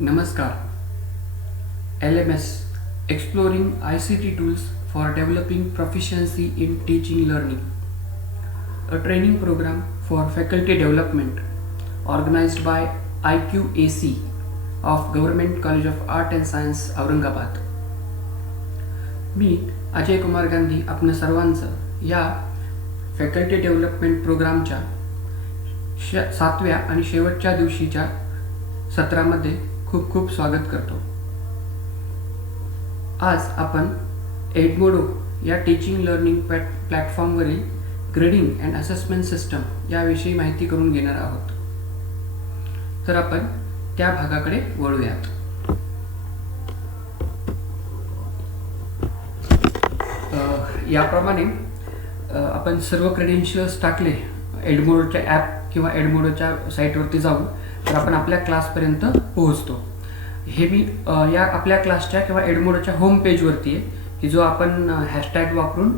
Namaskar. LMS Exploring ICT Tools for Developing Proficiency in Teaching Learning, a training program for faculty development organized by IQAC of Government College of Art and Science, Aurangabad. मी अजय कुमार गांधी आपणा सर्वांचं या faculty development प्रोग्रामच्या 7व्या आणि शेवटच्या दिवशीच्या सत्रामध्ये खूप खूप स्वागत करतो. आज आपण एडमोडो या टीचिंग लर्निंग प्लॅटफॉर्मवरील ग्रेडिंग अँड असेसमेंट सिस्टम याविषयी माहिती करून घेणार आहोत. तर आपण त्या भागाकडे वळूयात. याप्रमाणे आपण सर्व क्रेडेन्शियल्स टाकले एडमोडोच्या ॲप किंवा एडमोडोच्या साईटवरती जाऊन तर आपण आपल्या क्लासपर्यंत पोहोचतो. हे मी या आपल्या क्लासच्या किंवा एडमोडोच्या होम पेजवरती आहे की जो आपण हॅशटॅग वापरून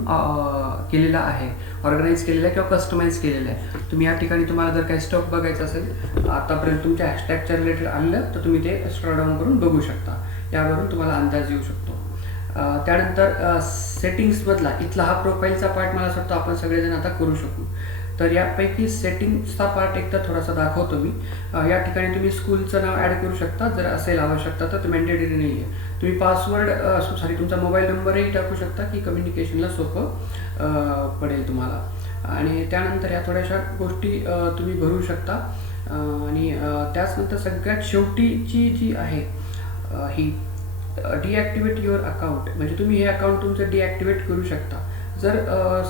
केलेला आहे, ऑर्गनाईज केलेला आहे किंवा कस्टमाइज केलेला आहे. तुम्ही या ठिकाणी तुम्हाला जर काही स्टॉक बघायचं असेल आतापर्यंत तुमच्या हॅशटॅगच्या रिलेटेड आलं तर तुम्ही ते स्क्रॉल डाऊन करून बघू शकता. यावरून तुम्हाला अंदाज येऊ शकतो. त्यानंतर सेटिंग्समधला इथला हा प्रोफाईलचा पार्ट मला असं वाटतं आपण सगळेजण आता करू शकू. तर यापैकी सेटिंग्सचा पार्ट एकदा थोडासा दाखवतो मी. या ठिकाणी तुम्ही स्कूलचं नाव ॲड करू शकता जर असेल आवश्यकता तर मॅन्डेटरी नाही आहे. तुम्ही पासवर्ड तुमचा मोबाईल नंबरही टाकू शकता की कम्युनिकेशनला सोपं पडेल तुम्हाला. आणि त्यानंतर या थोड्याशा गोष्टी तुम्ही भरू शकता. आणि त्याचनंतर सगळ्यात शेवटीची जी आहे ही डिॲक्टिवेट युअर अकाउंट, म्हणजे तुम्ही हे अकाउंट तुमचं डिॲक्टिवेट करू शकता. जर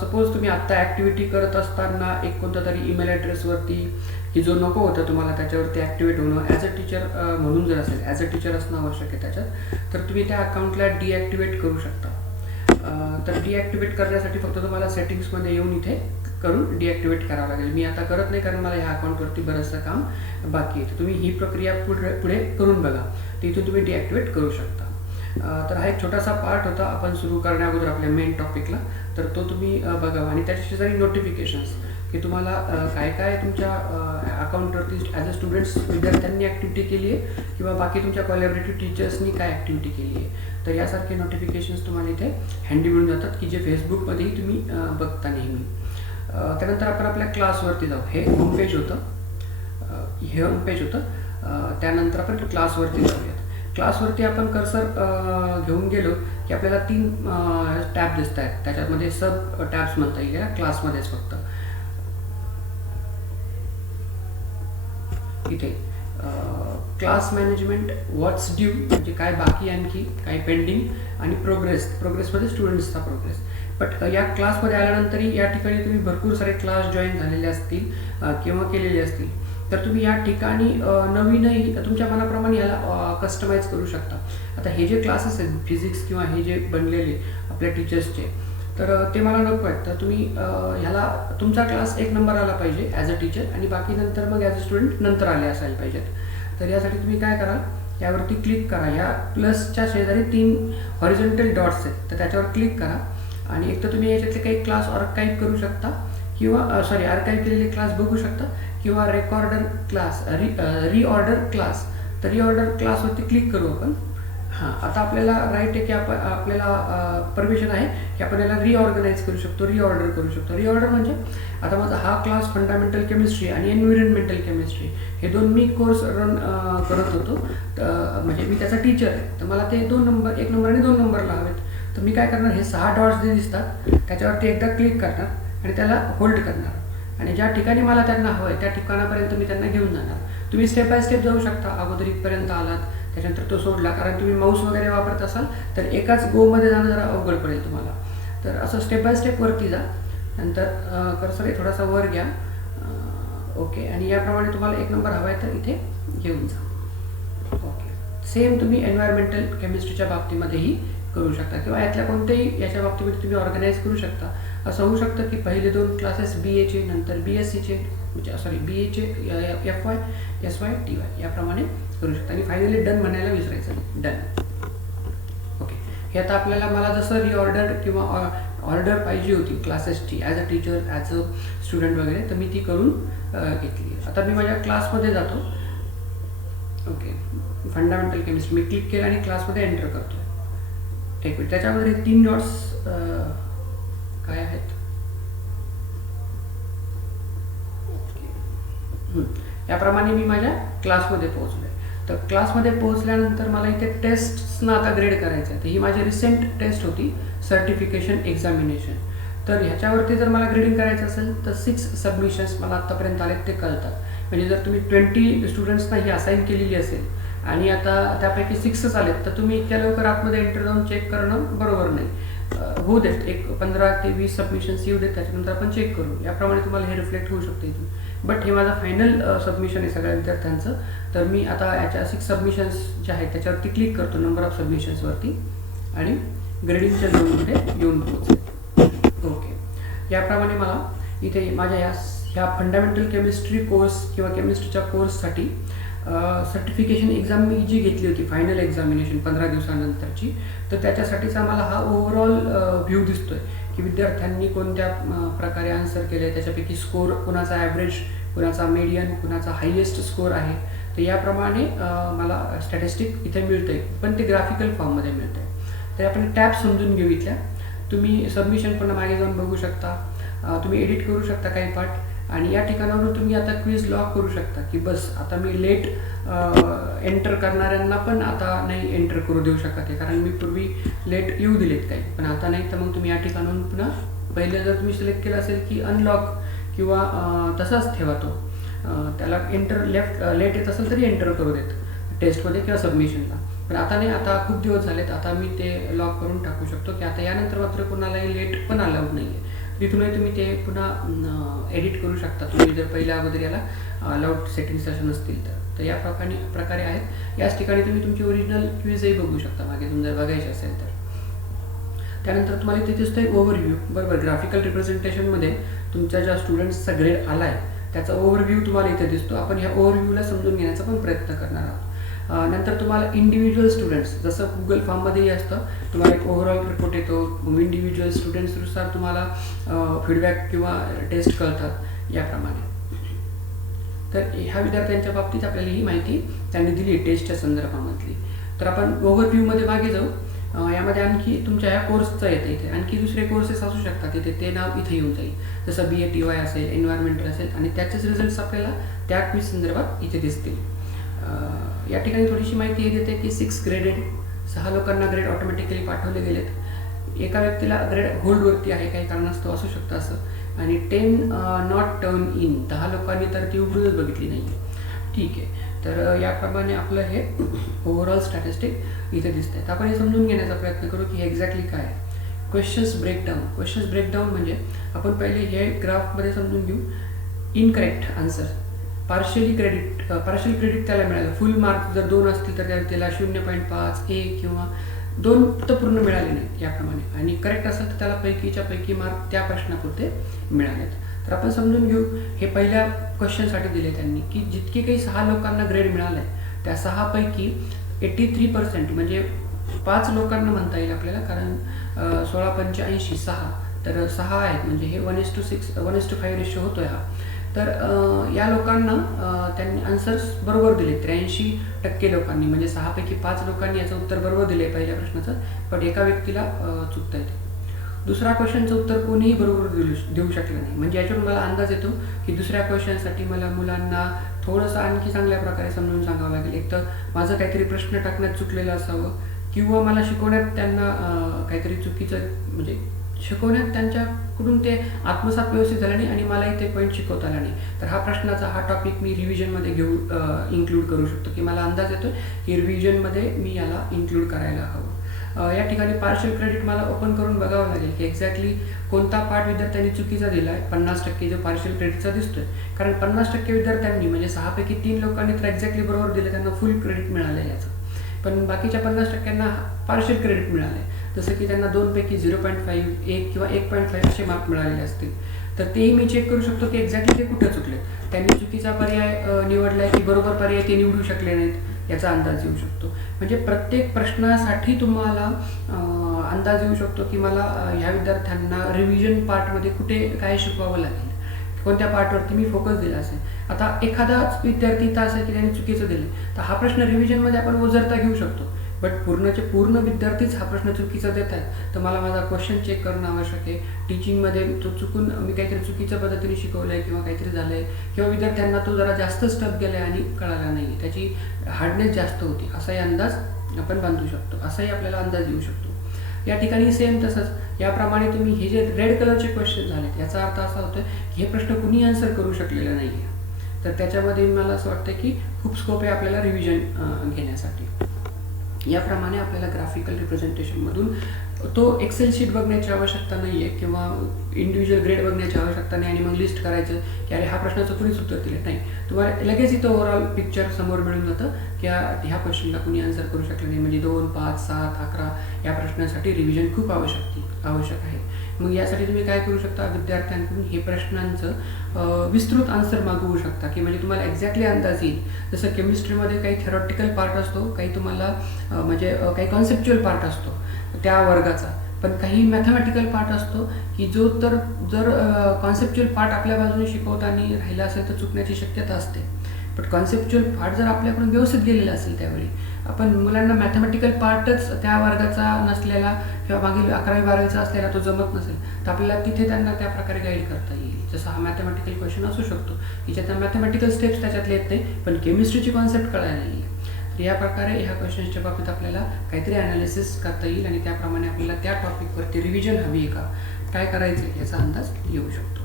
सपोज तुम्ही आत्ता ॲक्टिव्हिटी करत असताना एक कोणता तरी ईमेल ॲड्रेसवरती की जो नको होता तुम्हाला त्याच्यावरती ॲक्टिवेट होणं ॲज अ टीचर म्हणून जर असेल, ॲज अ टीचर असणं आवश्यक आहे त्याच्यात, तर तुम्ही त्या अकाउंटला डिॲक्टिवेट करू शकता. तर डिॲक्टिवेट करण्यासाठी फक्त तुम्हाला सेटिंग्समध्ये येऊन इथे करून डिॲक्टिवेट करावं लागेल. मी आता करत नाही कारण मला ह्या अकाउंटवरती बरंचसं काम बाकी आहे. तुम्ही ही प्रक्रिया पुढे करून बघा, तिथून तुम्ही डिॲक्टिवेट करू शकता. तर हा एक छोटासा पार्ट होता आपण सुरू करण्या अगोदर आपल्या मेन टॉपिकला, तर तो तुम्ही बघा. आणि त्याच्या शेजारी नोटिफिकेशन्स की तुम्हाला काय काय तुमच्या अकाउंटवरती ॲज अ स्टुडंट्स विद्यार्थ्यांनी ॲक्टिव्हिटी केली आहे किंवा बाकी तुमच्या कोलॅबरेटिव्ह टीचर्सनी काय ॲक्टिव्हिटी केली आहे, तर यासारखे नोटिफिकेशन्स तुम्हाला इथे हँडी मिळून जातात की जे फेसबुकमध्येही तुम्ही बघता नेहमी. त्यानंतर आपण आपल्या क्लासवरती जाऊ. हे होमपेज होतं. त्यानंतर आपण क्लासवरती जाऊयात. क्लासवरती आपण कर्सर घेऊन गेलो की आपल्याला 3 टॅब दिसत आहेत. त्याच्यामध्ये सब टॅब्स म्हणता येईल या क्लासमध्येच. फक्त इथे क्लास मॅनेजमेंट, व्हॉट्स ड्यू म्हणजे काय बाकी आणखी काय पेंडिंग, आणि प्रोग्रेसमध्ये स्टुडंट्सचा प्रोग्रेस. बट या क्लासमध्ये आल्यानंतरही या ठिकाणी तुम्ही भरपूर सारे क्लास जॉईन झालेले असतील किंवा केलेले असतील, तर तुम्ही या ठिकाणी नवीनही तुमच्या मनाप्रमाणे याला कस्टमाइज करू शकता. आता हे जे क्लासेस आहेत फिजिक्स किंवा हे जे बनलेले आपल्या टीचर्सचे, तर ते मला नको आहेत. तर तुम्ही ह्याला तुमचा क्लास 1 नंबर आला पाहिजे ॲज अ टीचर आणि बाकी नंतर मग ॲज अ स्टुडंट नंतर आले असायला पाहिजेत. तर यासाठी तुम्ही काय कराल, यावरती क्लिक करा. या प्लसच्या शेजारी 3 हॉरिझॉन्टल डॉट्स आहेत, तर त्याच्यावर क्लिक करा. आणि एक तर तुम्ही याच्यातले काही क्लास आर्काइव्ह करू शकता किंवा आर्काइव्ह केलेले क्लास बघू शकता किंवा रिऑर्डर क्लास. तर रिऑर्डर क्लासवरती क्लिक करू आपण. आता आपल्याला राईट आहे की आपल्याला परमिशन आहे की आपण याला रिऑर्गनाईज करू शकतो, रिऑर्डर करू शकतो. रिऑर्डर म्हणजे आता माझा हा क्लास फंडामेंटल केमिस्ट्री आणि एन्व्हायरमेंटल केमिस्ट्री हे 2 मी कोर्स रन करत होतो. तर म्हणजे मी त्याचा टीचर आहे, तर मला ते 1 नंबर आणि 2 नंबरला हवेत. तर मी काय करणार, हे 6 डॉट्स जे दिसतात त्याच्यावरती एकदा क्लिक करणार आणि त्याला होल्ड करणार. आणि ज्या ठिकाणी मला त्यांना हवं आहे त्या ठिकाणापर्यंत मी त्यांना घेऊन जाणार. तुम्ही स्टेप बाय स्टेप जाऊ शकता. अगोदर इथपर्यंत आलात, त्याच्यानंतर तो सोडला, कारण तुम्ही माऊस वगैरे वापरत असाल तर एकाच गोमध्ये जाणं जरा अवघड पडेल तुम्हाला. तर असं स्टेप बाय स्टेप वरती जा. नंतर कर्सर थोडासा वर घ्या. ओके. आणि याप्रमाणे तुम्हाला 1 नंबर हवा आहे तर इथे घेऊन जा. ओके. सेम तुम्ही एन्व्हायरमेंटल केमिस्ट्रीच्या बाबतीमध्येही करू शकता किंवा यातल्या कोणत्याही याच्या बाबतीमध्ये तुम्ही ऑर्गनाईज करू शकता. असं होऊ शकतं की पहिले 2 क्लासेस BAचे, नंतर BSCचे, BAचे FY, SY, TY याप्रमाणे करू शकता. आणि फायनली डन म्हणायला विसरायचं नाही. डन. ओके. हे आता आपल्याला मला जसं रिऑर्डर किंवा ऑर्डर पाहिजे होती क्लासेसची as a teacher, as a student वगैरे, तर मी ती करून घेतली. आता मी माझ्या क्लासमध्ये जातो. ओके. फंडामेंटल केमिस्ट्री मी क्लिक केलं आणि क्लासमध्ये एंटर करतो आहे. एक मिनिट, त्याच्यामध्ये 3 डॉट्स काय आहेत? याप्रमाणे मी माझ्या क्लासमध्ये पोहोचलो आहे. तर क्लासमध्ये पोहोचल्यानंतर मला इथे टेस्ट्सना आता ग्रेड करायचं आहे. तर ही माझी रिसेंट टेस्ट होती, सर्टिफिकेशन एक्झामिनेशन. तर ह्याच्यावरती जर मला ग्रेडिंग करायचं असेल तर 6 सबमिशन्स मला आत्तापर्यंत आलेत ते कळतात. म्हणजे जर तुम्ही 20 स्टुडंट्सना ही असाईन केलेली असेल आणि आता त्यापैकी 6च आलेत, तर तुम्ही इतक्या लवकर आतमध्ये एंटर जाऊन चेक करणं बरोबर नाही. होऊ देत, एक 15 ते 20 सबमिशन्स येऊ देत, त्याच्यानंतर आपण चेक करू. याप्रमाणे तुम्हाला हे रिफ्लेक्ट होऊ शकते इथून. बट हे माझं फायनल सबमिशन आहे सगळ्या विद्यार्थ्यांचं. तर मी आता याच्या 6 सबमिशन्स जे आहेत त्याच्यावरती क्लिक करतो, नंबर ऑफ सबमिशन्सवरती, आणि ग्रेडिंगच्या झोनमध्ये येऊन पोहोचते. ओके, याप्रमाणे मला इथे माझ्या ह्या फंडामेंटल केमिस्ट्री कोर्स किंवा केमिस्ट्रीच्या कोर्ससाठी सर्टिफिकेशन एक्झाम मी जी घेतली होती, फायनल एक्झामिनेशन 15 दिवसानंतरची, तर त्याच्यासाठीचा मला हा ओव्हरऑल व्ह्यू दिसतोय की विद्यार्थ्यांनी कोणत्या प्रकारे आन्सर केले, त्याच्यापैकी स्कोर, कुणाचा ॲव्हरेज, कुणाचा मीडियन, कुणाचा हायेस्ट स्कोर आहे. तर याप्रमाणे मला स्टॅटिस्टिक इथे मिळतं आहे, पण ते ग्राफिकल फॉर्ममध्ये मिळतं आहे. तर आपण टॅब समजून घेऊ इथल्या. तुम्ही सबमिशन पण मागे जाऊन बघू शकता, तुम्ही एडिट करू शकता काही पार्ट, आणि या ठिकाणावरून तुम्ही आता क्विज लॉक करू शकता की बस आता मी लेट एंटर करणाऱ्यांना पण आता नाही एंटर करू देऊ शकत आहे, कारण मी पूर्वी लेट येऊ दिलेत काही, पण आता नाही. तर मग तुम्ही या ठिकाणाहून पुन्हा पहिले जर तुम्ही सिलेक्ट केलं असेल की अनलॉक किंवा तसाच ठेवा तो, त्याला एंटर लेट येत असेल तरी एंटर करू देत टेस्टमध्ये किंवा सबमिशनला. पण आता नाही, आता खूप दिवस झालेत, आता मी ते लॉक करून टाकू शकतो की आता यानंतर मात्र कोणालाही लेट पण अलाउड नाही आहे. तिथूनही तुम्ही ते पुन्हा एडिट करू शकता, तुम्ही जर पहिल्या अगोदर याला अलाउड सेटिंग्स अशा नसतील तर या प्रकारे आहेत. याच ठिकाणी तुम्ही तुमची ओरिजिनल क्विजही बघू शकता मागे तुम्ही जर बघायची असेल तर. त्यानंतर तुम्हाला इथे दिसतोय ओव्हरव्ह्यू, बरोबर. ग्राफिकल रिप्रेझेंटेशनमध्ये तुमच्या ज्या स्टुडंट्सचा ग्रेड आला आहे त्याचा ओव्हरव्ह्यू तुम्हाला इथे दिसतो. आपण ह्या ओव्हरव्ह्यूला समजून घेण्याचा पण प्रयत्न करणार आहोत. नंतर तुम्हाला इंडिव्हिज्युअल स्टुडंट्स, जसं गुगल फॉर्ममध्येही असतं, तुम्हाला एक ओव्हरऑल रिपोर्ट येतो. इंडिव्हिज्युअल स्टुडंट्सनुसार तुम्हाला फीडबॅक किंवा टेस्ट कळतात याप्रमाणे. तर ह्या विद्यार्थ्यांच्या बाबतीत आपल्याला ही माहिती त्यांनी दिली टेस्टच्या संदर्भामधली. तर आपण ओव्हरव्ह्यूमध्ये मागे जाऊ. यामध्ये आणखी तुमच्या ह्या कोर्सचं येतं, इथे आणखी दुसरे कोर्सेस असू शकतात, इथे ते नाव इथे येऊन जाईल, जसं BA-TY असेल, एन्व्हायरमेंटल असेल, आणि त्याचेच रिझल्ट्स आपल्याला त्या क्विज संदर्भात इथे दिसतील. या ठिकाणी थोडीशी माहिती हे देते की 6 ग्रेडेड, 6 लोकांना ग्रेड ऑटोमॅटिकली पाठवले गेलेत. एका व्यक्तीला ग्रेड होल्डवरती आहे, काही कारणास्तव असू शकतं असं, आणि 10 नॉट टर्न इन, 10 लोकांनी तर ती उघडूनच बघितली नाही. ठीक आहे, तर याप्रमाणे आपलं हे ओव्हरऑल स्टॅटिस्टिक इथे दिसत आहे. तर आपण हे समजून घेण्याचा प्रयत्न करू की हे एक्झॅक्टली काय आहे. क्वेश्चन्स ब्रेकडाऊन म्हणजे आपण पहिले हे ग्राफमध्ये समजून घेऊ. इनकरेक्ट आन्सर, पार्शियल क्रेडिट त्याला मिळालं. फुल मार्क जर 2 असतील तर त्याला 0.5, 1 किंवा 2 तर पूर्ण मिळाले नाहीत याप्रमाणे, आणि करेक्ट असेल तर त्याला पैकीच्या पैकी मार्क त्या प्रश्नापुरते मिळालेत. तर आपण समजून घेऊ. हे पहिल्या क्वेश्चनसाठी दिले त्यांनी की जितके काही 6 लोकांना ग्रेड मिळाला आहे त्या 6 पैकी 83% म्हणजे 5 लोकांना म्हणता येईल आपल्याला, कारण 16-85 6, तर 6 आहेत म्हणजे हे 1:6 1:5 रेशो होतोय हा. तर या लोकांना त्यांनी आन्सर्स बरोबर दिले. 83% लोकांनी, म्हणजे 6 पैकी 5 लोकांनी याचं उत्तर बरोबर दिले पहिल्या प्रश्नाचं, पण एका व्यक्तीला चुकता येते. दुसऱ्या क्वेश्चनचं उत्तर कोणीही बरोबर देऊ शकलं नाही. म्हणजे याच्यावरून मला अंदाज येतो की दुसऱ्या क्वेश्चनसाठी मला मुलांना थोडंसं आणखी चांगल्या प्रकारे समजून सांगावं लागेल. एक तर माझं काहीतरी प्रश्न टाकण्यात चुकलेलं असावं, किंवा मला शिकवण्यात त्यांना काहीतरी चुकीचं, म्हणजे शिकवण्यात त्यांच्याकडून ते आत्मसात व्यवस्थित झालं नाही आणि मलाही ते पॉईंट शिकवता आला नाही. तर हा टॉपिक मी रिव्हिजनमध्ये इन्क्लूड करू शकतो, की मला अंदाज येतो की रिव्हिजनमध्ये मी याला इन्क्लूड करायला हवं. या ठिकाणी पार्शियल क्रेडिट मला ओपन करून बघावं लागेल की एक्झॅक्टली कोणता पार्ट विद्यार्थ्यांनी चुकीचा दिला आहे. 50% जो पार्शियल क्रेडिटचा दिसतोय, कारण 50% विद्यार्थ्यांनी म्हणजे 6 पैकी 3 लोकांनी तर एक्झॅक्टली बरोबर दिलं, त्यांना फुल क्रेडिट मिळालं आहे याचं. पण बाकीच्या 50%ांना पार्शियल क्रेडिट मिळाले, जसं की त्यांना 2 पैकी 0.5, 1 किंवा 1.5 असे मार्क मिळालेले असतील. तर तेही मी चेक करू शकतो की एक्झॅक्टली ते कुठं चुकले. त्यांनी चुकीचा पर्याय निवडला आहे की बरोबर पर्याय ते निवडू शकले नाहीत याचा अंदाज येऊ शकतो. म्हणजे प्रत्येक प्रश्नासाठी तुम्हाला अंदाज येऊ शकतो की मला ह्या विद्यार्थ्यांना रिव्हिजन पार्टमध्ये कुठे काय शिकवावं लागेल, कोणत्या पार्टवरती मी फोकस दिला असेल. आता एखादाच विद्यार्थी इथं असेल की त्यांनी चुकीचं दिले, तर हा प्रश्न रिव्हिजनमध्ये आपण ओझरता घेऊ शकतो. बट पूर्णचे पूर्ण विद्यार्थीच हा प्रश्न चुकीचा देत आहेत, तर मला माझा क्वेश्चन चेक करणं आवश्यक आहे. टीचिंगमध्ये तो चुकून मी काहीतरी चुकीच्या पद्धतीने शिकवलं आहे किंवा काहीतरी झालं आहे, किंवा विद्यार्थ्यांना तो जरा जास्त स्टक गेला आहे आणि कळाला नाही, त्याची हार्डनेस जास्त होती, असाही अंदाज आपण बांधू शकतो, असाही आपल्याला अंदाज येऊ शकतो. या ठिकाणी सेम तसंच याप्रमाणे तुम्ही हे जे रेड कलरचे क्वेश्चन झालेत, याचा अर्थ असा होतो की हे प्रश्न कुणी आन्सर करू शकलेलं नाही आहे, तर त्याच्यामध्ये मला असं वाटतं की खूप स्कोप आहे आपल्याला रिव्हिजन घेण्यासाठी. याप्रमाणे आपल्याला ग्राफिकल रिप्रेझेंटेशनमधून तो एक्सेल शीट बघण्याची आवश्यकता नाही आहे किंवा इंडिव्हिज्युअल ग्रेड बघण्याची आवश्यकता नाही आणि मग लिस्ट करायचं की अरे हा प्रश्नाचं कुणीच उत्तर दिलं नाही. तुम्हाला लगेच इथं ओव्हरऑल पिक्चर समोर मिळून जातं की ह्या क्वेश्चनला कुणी आन्सर करू शकलं नाही, म्हणजे 2, 5, 7, 11 या प्रश्नांसाठी रिव्हिजन खूप आवश्यक आहे. मग यासाठी तुम्ही काय करू शकता, विद्यार्थ्यांकडून हे प्रश्नांचं विस्तृत आन्सर मागवू शकता की म्हणजे तुम्हाला एक्झॅक्टली अंदाज येईल. जसं केमिस्ट्रीमध्ये काही थेरॉटिकल पार्ट असतो, काही तुम्हाला म्हणजे काही कॉन्सेप्च्युअल पार्ट असतो त्या वर्गाचा, पण काही मॅथमॅटिकल पार्ट असतो की जो तर जर कॉन्सेप्च्युअल पार्ट आपल्या बाजूने शिकवताना राहिला असेल तर चुकण्याची शक्यता असते. बट कॉन्सेप्च्युअल पार्ट जर आपल्याकडून व्यवस्थित गेलेला असेल त्यावेळी आपण मुलांना मॅथमॅटिकल पार्टच त्या वर्गाचा नसलेला किंवा मागील 11वी 12वीचा असलेला तो जमत नसेल, तर आपल्याला तिथे त्यांना त्या प्रकारे गाईड करता येईल. जसा हा मॅथमॅटिकल क्वेश्चन असू शकतो की ज्यात मॅथमॅटिकल स्टेप्स त्याच्यातले येत नाही, पण केमिस्ट्रीची कॉन्सेप्ट कळायला नाही. तर या प्रकारे ह्या क्वेश्चन्सच्या बाबतीत आपल्याला काहीतरी ॲनालिसिस करता येईल आणि त्याप्रमाणे आपल्याला त्या टॉपिकवरती रिव्हिजन हवी आहे का, काय करायचं याचा अंदाज येऊ शकतो.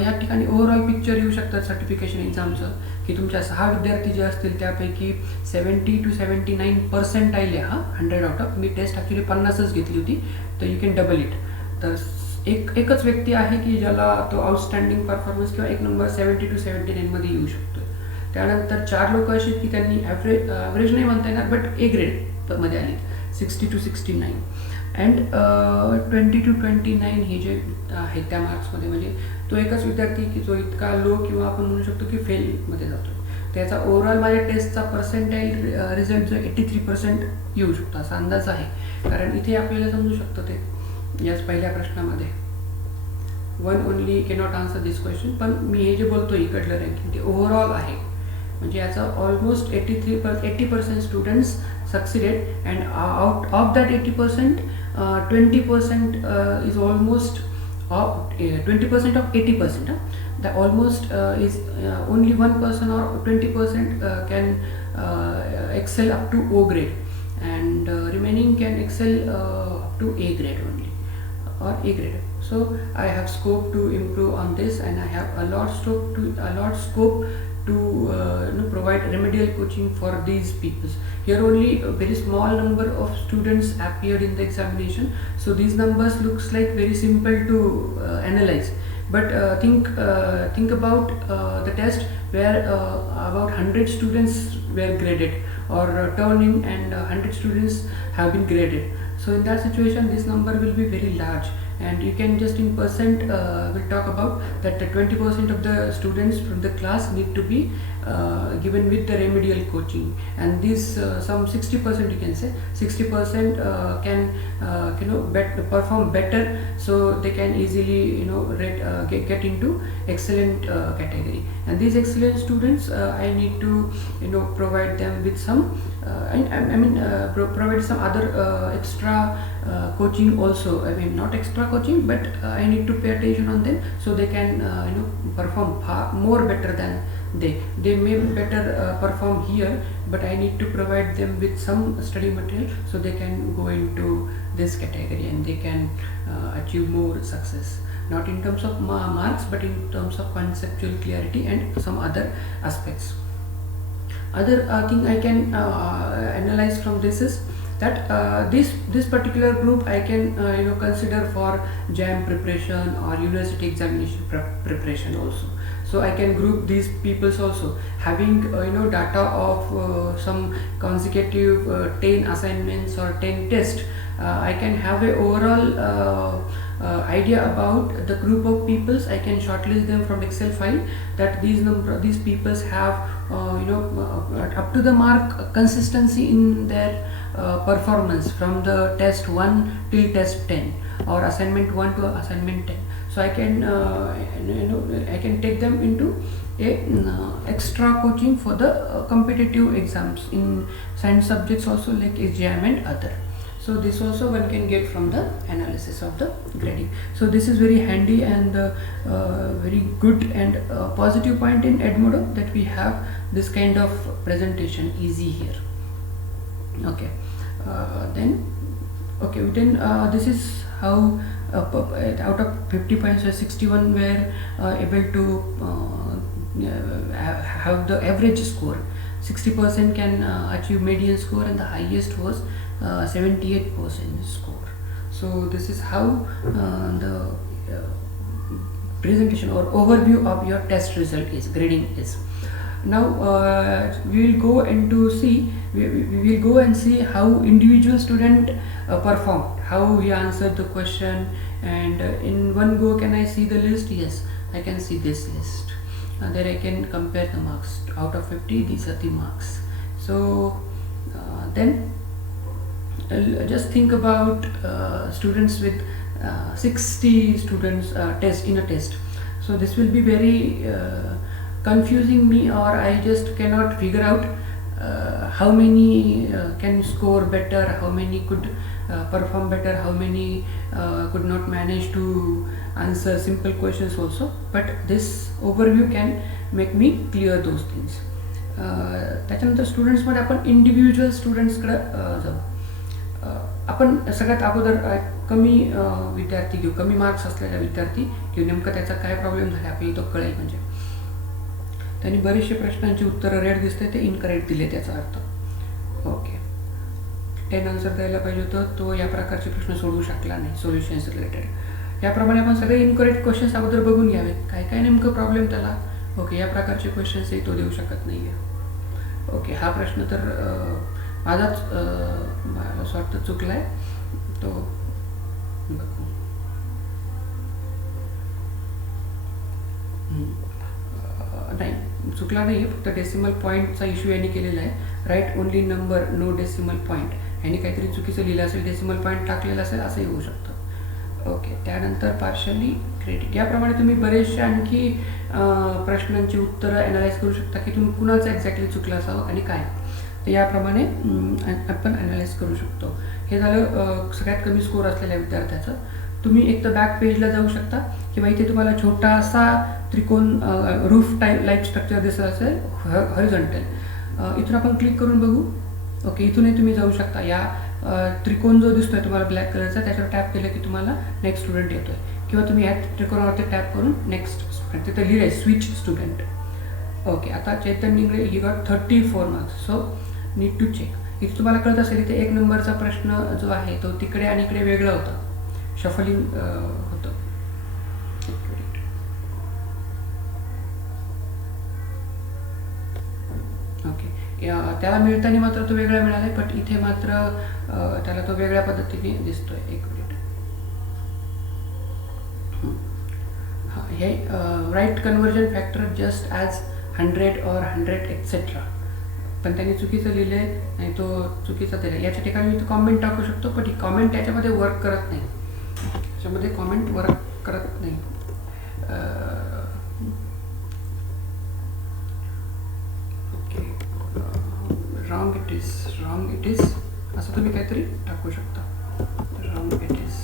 या ठिकाणी ओव्हरऑल पिक्चर येऊ शकतात सर्टिफिकेशन एक्झामचं की तुमच्या 6 विद्यार्थी जे असतील त्यापैकी 70 to 79% आहे हा 100 आउट ऑफ. मी टेस्ट ॲक्च्युली 50च घेतली होती, तर यू कॅन डबल इट. तर एकच व्यक्ती आहे की ज्याला तो आउटस्टँडिंग परफॉर्मन्स किंवा एक नंबर 70 to 79 मध्ये येऊ शकतो. त्यानंतर 4 लोक अशी की त्यांनी ॲव्हरेज नाही म्हणता येणार बट ए ग्रेड मध्ये आली 60 to 69 अँड 20 to 29 हे जे आहेत त्या मार्क्समध्ये, म्हणजे तो एकच विद्यार्थी की जो इतका लो किंवा आपण म्हणू शकतो की फेलमध्ये जातो. त्याचा ओव्हरऑल माझ्या टेस्टचा पर्सेंटाईल रिझल्ट जो 83% येऊ शकतो असा अंदाज आहे. कारण इथे आपल्याला समजू शकतं ते याच पहिल्या प्रश्नामध्ये वन ओनली कॅनॉट आन्सर दिस क्वेश्चन, पण मी हे जे बोलतो इकडलं रँकिंग ते ओव्हरऑल आहे, म्हणजे याचा almost 80% students succeeded and out of that 80% 20% is almost 20% of 80%. The almost is only 1% or 20% can excel up to O grade, and remaining can excel up to A grade only or A grade. So I have scope to improve on this, and I have a lot scope to provide remedial coaching for these people. Here only a very small number of students appeared in the examination, so these numbers looks like very simple to analyze. But think about the test where about 100 students were graded or turned in, and 100 students have been graded. So in that situation, this number will be very large, and you can just in percent we'll talk about that 20% of the students from the class need to be given with the remedial coaching, and these some 60% you can say 60% can perform better, so they can easily get into excellent category. And these excellent students I need to provide them with some provide some other extra coaching also. I mean, not extra coaching, but I need to pay attention on them so they can perform more better than they may better perform here, but I need to provide them with some study material so they can go into this category and they can achieve more success, not in terms of marks but in terms of conceptual clarity and some other aspects. Other thing I can analyze from this is that this particular group I can consider for JAM preparation or university examination preparation also. So I can group these peoples also, having data of some consecutive 10 assignments or 10 tests. I can have a overall idea about the group of peoples. I can shortlist them from Excel file that these peoples have up to the mark consistency in their performance from the test 1 till test 10 or assignment 1 to assignment 10. So I can I can take them into a extra coaching for the competitive exams in science subjects also, like SGM and other. So this also one can get from the analysis of the grading. So this is very handy and very good and positive point in Edmodo, that we have this kind of presentation easy here. Okay, then this is how out of 50 points 61 were able to have the average score. 60% can achieve median score, and the highest was 78% score. So this is how the presentation or overview of your test result is, grading is. Now we will go into we will go and see how individual student performed, how he answered the question, and in one go can I see the list? Yes, I can see this list. There I can compare the marks. Out of 50, these are the marks. So then just think about students with 60 students test in a test. So this will be very confusing me, or I just cannot figure out how many can score better, how many could perform better, how many could not manage to answer simple questions also. But this overview can make me clear those things. त्याच्यानंतर स्टुडंट्समध्ये आपण individual स्टुडंट्सकडे जाऊ. आपण सगळ्यात अगोदर कमी विद्यार्थी घेऊ, कमी मार्क्स असलेला विद्यार्थी घेऊ. नेमकं त्याचा काय प्रॉब्लेम झाला आपल्याला तो कळेल. म्हणजे त्यांनी बरेचसे प्रश्नांची उत्तरं रेड दिसते, ते इनकरेक्ट दिले, त्याचा अर्थ. ओके, 10 आन्सर द्यायला पाहिजे होतं, तो या प्रकारचे प्रश्न सोडवू शकला नाही सोल्युशन्स रिलेटेड. याप्रमाणे आपण सगळे इनकरेक्ट क्वेश्चन्स अगोदर बघून घ्यावेत, काय काय नेमकं प्रॉब्लेम त्याला. ओके, या प्रकारचे क्वेश्चन्सही तो देऊ शकत नाही आहे. ओके, हा प्रश्न तर माझाच मला असं वाटतं चुकला आहे, तो बघू. नाही, चुकला नाही आहे, फक्त डेसिमल पॉईंटचा इश्यू यांनी केलेला आहे. Write only number no decimal point, यांनी काहीतरी चुकीचं लिहिलं असेल, डेसिमल पॉईंट टाकलेला असेल, असंही होऊ शकतं. ओके, त्यानंतर पार्शली क्रेडिट. याप्रमाणे तुम्ही बरेचसे आणखी प्रश्नांची उत्तरं ॲनालाइज करू शकता की तुम्ही कुणाचं एक्झॅक्टली चुकलं असावं आणि काय. तर याप्रमाणे आपण ॲनालाइज करू शकतो. हे झालं सगळ्यात कमी स्कोर असलेल्या विद्यार्थ्याचं. तुम्ही एक तर बॅक पेजला जाऊ शकता, किंवा इथे तुम्हाला छोटासा त्रिकोण रूफ टाईप लाईफ स्ट्रक्चर दिसत असेल हॉरिझॉन्टल, इथून आपण क्लिक करून बघू. ओके, इथूनही तुम्ही जाऊ शकता. या त्रिकोण जो दिसतोय तुम्हाला ब्लॅक कलरचा, त्याच्यावर टॅप केलं की तुम्हाला नेक्स्ट स्टुडंट येतोय, किंवा तुम्ही या त्रिकोणावरती टॅप करून नेक्स्ट स्टुडंट, तिथं लिहिलं आहे स्विच स्टुडंट. ओके, आता Chaitanya Ingale he got 34 marks. So need to check. इथे तुम्हाला कळत असेल, इथे 1 नंबरचा प्रश्न जो आहे तो तिकडे आणि इकडे वेगळा होता, शफलिंग होतं. ओके, त्याला मिळताना मात्र तो वेगळा मिळाला आहे, बट इथे मात्र त्याला तो वेगळ्या पद्धतीने दिसतोय. 1 मिनिट. हां, हे right conversion factor just as 100 or 100 etcetera, पण त्यांनी चुकीचं लिहिलं आहे आणि तो चुकीचा दिला. याच्या ठिकाणी मी तो कॉमेंट टाकू शकतो, पण ही कॉमेंट याच्यामध्ये वर्क करत नाही, त्याच्यामध्ये कॉमेंट वर्क करत नाही. ओके, रॉंग इट इज असं तुम्ही काहीतरी टाकू शकता. Wrong it is.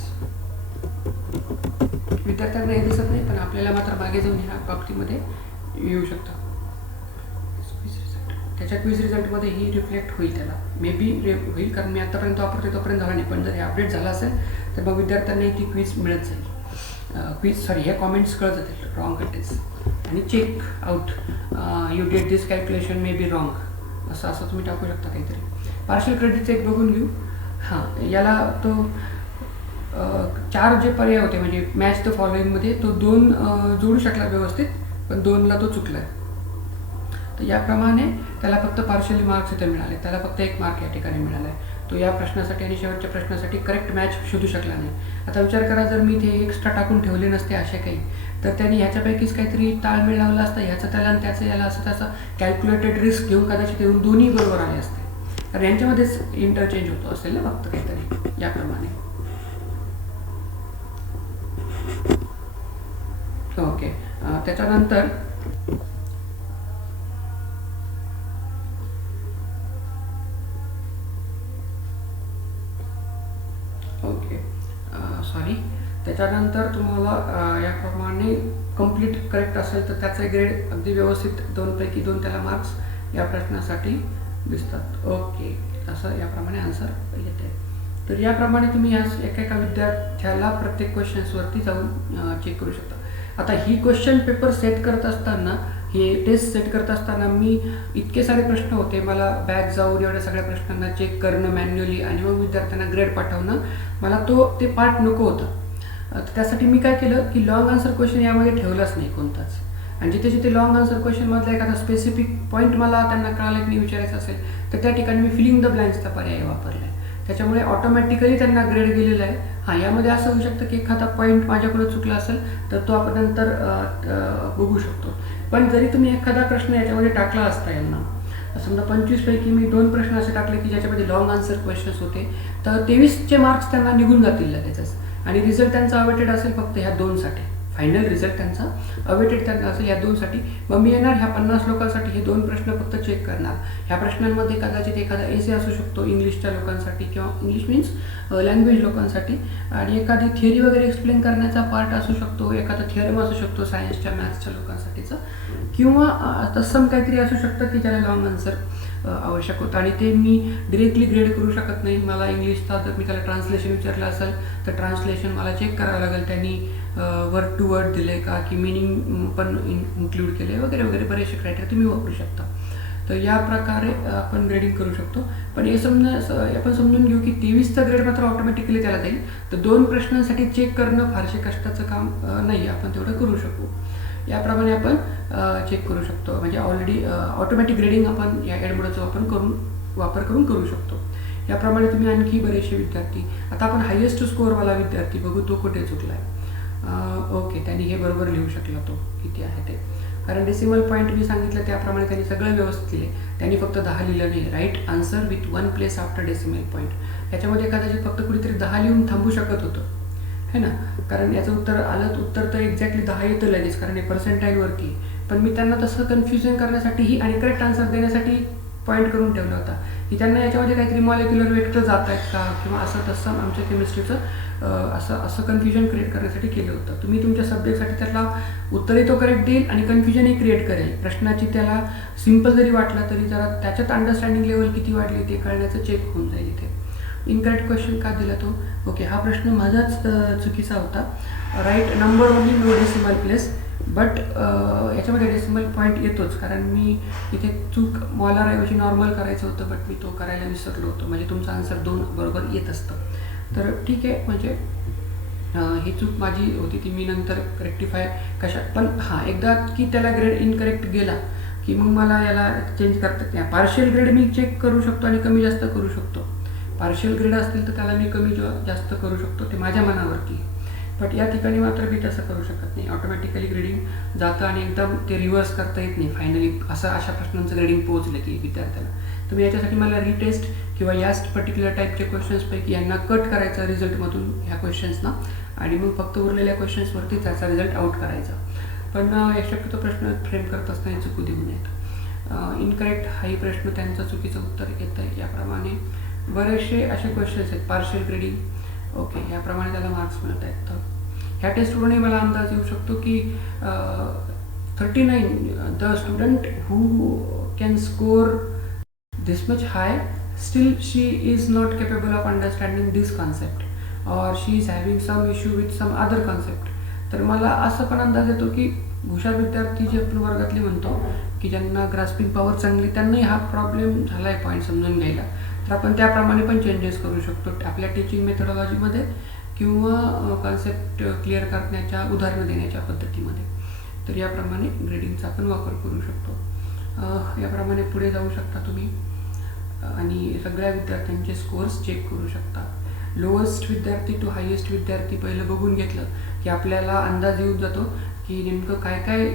विद्यार्थ्यांना हे दिसत नाही, पण आपल्याला मात्र मागे जाऊन ह्या बाबतीमध्ये येऊ शकतं. त्याच्या क्विज रिझल्टमध्ये ही रिफ्लेक्ट होईल, त्याला मे बी होईल, कारण मी आत्तापर्यंत वापरते तोपर्यंत झाला नाही. पण जर हे अपडेट झालं असेल तर मग विद्यार्थ्यांनाही ती क्विज मिळत जाईल. हे कॉमेंट्स कळत जातील रॉंग इट इज. आणि check out you did this calculation may be wrong, असं तुम्ही टाकू शकता काहीतरी. पार्शल क्रेडिटचं एक बघून घेऊ. हां, याला तो 4 जे पर्याय होते, म्हणजे मॅच द फॉलोइंगमध्ये तो 2 जोडू शकला व्यवस्थित, पण 2ला तो चुकला आहे. तर याप्रमाणे त्याला फक्त पार्शली मार्क्स इथे मिळाले, त्याला फक्त 1 मार्क या ठिकाणी मिळाला आहे. तो या प्रश्नासाठी आणि शेवटच्या प्रश्नासाठी करेक्ट मॅच शोधू शकला नाही. आता विचार करा, जर मी इथे एक्स्ट्रा टाकून ठेवले नसते असे काही, तर त्यांनी ह्याच्यापैकीच काहीतरी ताळमेळ लावला असता, ह्याचं त्याला आणि त्याचं याला, असं त्याचा कॅल्क्युलेटेड रिस्क घेऊन कदाचित येऊन दोन्ही बरोबर आले असते, कारण यांच्यामध्येच इंटरचेंज होतो असेल ना फक्त काहीतरी. याप्रमाणे ओके. त्याच्यानंतर ओके सॉरी, त्याच्यानंतर तुम्हाला याप्रमाणे कंप्लीट करेक्ट असेल तर त्याचा ग्रेड अगदी व्यवस्थित 2पैकी 2 त्याला मार्क्स या प्रश्नासाठी दिसतात. ओके, असं याप्रमाणे आन्सर येते. तर याप्रमाणे तुम्ही या एका विद्यार्थ्याला प्रत्येक क्वेश्चन्सवरती जाऊन चेक करू शकता. आता ही क्वेश्चन पेपर सेट करत असताना, हे टेस्ट सेट करत असताना मी इतके सारे प्रश्न होते, मला बॅक जाऊन एवढ्या सगळ्या प्रश्नांना चेक करणं मॅन्युअली आणि मग विद्यार्थ्यांना ग्रेड पाठवणं, मला ते पार्ट नको होतं. त्यासाठी मी काय केलं की लॉंग आन्सर क्वेश्चन यामध्ये ठेवलाच नाही कोणताच. आणि जिथे जिथे लॉंग आन्सर क्वेश्चनमधला एखादा स्पेसिफिक पॉईंट मला त्यांना कळालं की नाही विचारायचं असेल तर त्या ठिकाणी मी फिलिंग द ब्लँक्सचा पर्याय वापरला आहे. त्याच्यामुळे ऑटोमॅटिकली त्यांना ग्रेड गेलेला आहे. हां, यामध्ये असं होऊ शकतं की एखादा पॉईंट माझ्याकडून चुकला असेल तर तो आपण नंतर बघू शकतो. पण जरी तुम्ही एखादा प्रश्न याच्यामध्ये टाकला असता, यांना समजा 25पैकी मी 2 प्रश्न असे टाकले की ज्याच्यामध्ये लॉंग आन्सर क्वेश्चन्स होते, तर 23चे मार्क्स त्यांना निघून जातील लगेचच. आणि रिझल्ट त्यांचा अवेटेड असेल फक्त ह्या 2साठी. फायनल रिझल्ट त्यांचा अवेटेड त्यांना असेल ह्या 2साठी. मग मी येणार ह्या 50 लोकांसाठी हे 2 प्रश्न फक्त चेक करणार. ह्या प्रश्नांमध्ये कदाचित एखादा एसे असू शकतो इंग्लिशच्या लोकांसाठी किंवा इंग्लिश मीन्स लँग्वेज लोकांसाठी, आणि एखादी थिअरी वगैरे एक्सप्लेन करण्याचा पार्ट असू शकतो, एखादा थिअरम असू शकतो सायन्सच्या मॅथ्सच्या लोकांसाठीचं, किंवा तसं काहीतरी असू शकतं की ज्याला लॉंग आन्सर आवश्यक होतं. आणि ते मी डिरेक्टली ग्रेड करू शकत नाही. मला इंग्लिशचा जर मी त्याला ट्रान्सलेशन विचारलं असेल तर ट्रान्सलेशन मला चेक करावं लागेल, त्यांनी वर्ड टू वर्ड दिले का, की मिनिंग पण इन्क्लूड केले वगैरे वगैरे बरेचसे क्रायटेरिया तुम्ही वापरू शकता. तर या प्रकारे आपण ग्रेडिंग करू शकतो. पण हे आपण समजून घेऊ की 23चा ग्रेड मात्र ऑटोमॅटिकली त्याला जाईल. तर 2 प्रश्नांसाठी चेक करणं फारसे कष्टाचं काम नाही, आपण तेवढं करू शकू. याप्रमाणे आपण चेक करू शकतो. म्हणजे ऑलरेडी ऑटोमॅटिक ग्रेडिंग आपण या एडमोडचा वापर करून करू शकतो. याप्रमाणे तुम्ही आणखी बरेचसे विद्यार्थी, आता आपण हायेस्ट स्कोअरवाला विद्यार्थी बघू, तो कुठे चुकला आहे. ओके, त्यांनी हे बरोबर लिहू शकला, तो किती आहे ते, कारण डेसिमल पॉईंट मी सांगितलं त्याप्रमाणे त्यांनी सगळं व्यवस्थित लिहिले. त्यांनी फक्त 10 लिहिलं नाही. Right answer with 1 place after decimal point. याच्यामध्ये कदाचित फक्त कुठेतरी 10 लिहून थांबू शकत होतं, है ना, कारण याचं उत्तर तर एक्झॅक्टली 10 येतं लगेच, कारण हे पर्सेंटाईलवरती. पण मी त्यांना तसं कन्फ्युजन करण्यासाठीही आणि करेक्ट आन्सर देण्यासाठी पॉईंट करून ठेवला होता की त्यांना याच्यामध्ये काहीतरी मॉलिक्युलर वेट जात आहेत का किंवा असं तसं आमच्या केमिस्ट्रीचं असं कन्फ्युजन क्रिएट करण्यासाठी केलं होतं. तुम्ही तुमच्या सब्जेक्टसाठी त्याला उत्तरही तो करेक्ट देईल आणि कन्फ्युजनही क्रिएट करेल. प्रश्नाची त्याला सिम्पल जरी वाटला तरी जरा त्याच्यात अंडरस्टँडिंग लेवल किती वाढली ते कळण्याचं चेक होऊन जाईल इथे. इनकरेक्ट क्वेश्चन का दिला तो? ओके, हा प्रश्न माझाच चुकीचा होता. Right number only no decimal place, but याच्यामध्ये डेसिमल पॉईंट येतोच, कारण मी इथे चूक मॉलरऐवजी नॉर्मल करायचं होतं, बट मी तो करायला विसरलो होतो. म्हणजे तुमचा आन्सर 2 बरोबर येत असतं. तर ठीक आहे, म्हणजे ही चूक माझी होती, ती मी नंतर रेक्टिफाय पण हां, एकदा की त्याला ग्रेड इनकरेक्ट गेला की मग मला याला चेंज करता नाही. पार्शियल ग्रेड मी चेक करू शकतो आणि कमी जास्त करू शकतो. पार्शियल ग्रेड असतील तर त्याला मी कमी जास्त करू शकतो, ते माझ्या मनावरती. बट या ठिकाणी मात्र मी तसं करू शकत नाही. ऑटोमॅटिकली ग्रेडिंग जातं आणि एकदम ते रिव्हर्स करता येत नाही. फायनली अशा प्रश्नांचं ग्रेडिंग पोहोचले की विद्यार्थ्याला. तर मी याच्यासाठी मला रिटेस्ट किंवा याच पर्टिक्युलर टाईपच्या क्वेश्चन्सपैकी यांना कट करायचा रिझल्टमधून ह्या क्वेश्चन्सना, आणि मग फक्त उरलेल्या क्वेश्चन्सवरती त्याचा रिझल्ट आउट करायचा. पण शक्यतो प्रश्न फ्रेम करत असताना चुकू देऊ नयेत. इनकरेक्ट हाही प्रश्न त्यांचं चुकीचं उत्तर येतं आहे. याप्रमाणे बरेचसे असे क्वेश्चन्स आहेत. पार्शियल ग्रेडिंग, ओके, याप्रमाणे त्याला मार्क्स मिळत आहेत. तर ह्या टेस्टवरूनही मला अंदाज येऊ शकतो की 39 the student who can score this much high, still she is not capable of understanding this concept, or she is having some issue with some other concept. तर मला असं पण अंदाज येतो की हुशार विद्यार्थी जे आपण वर्गातले म्हणतो की ज्यांना ग्रास्पिंग पॉवर चांगली, त्यांनाही हा प्रॉब्लेम झाला आहे पॉईंट समजून घ्यायला. तर आपण त्याप्रमाणे पण चेंजेस करू शकतो आपल्या टीचिंग मेथडॉलॉजीमध्ये किंवा कॉन्सेप्ट क्लिअर करण्याच्या उदाहरणं देण्याच्या पद्धतीमध्ये. तर याप्रमाणे ग्रेडिंगचा आपण वापर करू शकतो. याप्रमाणे पुढे जाऊ शकता तुम्ही आणि सगळ्या विद्यार्थ्यांचे स्कोअर्स चेक करू शकता. लोएस्ट विद्यार्थी टू हायेस्ट विद्यार्थी पहिलं बघून घेतलं की आपल्याला अंदाज येऊन जातो की नेमकं काय काय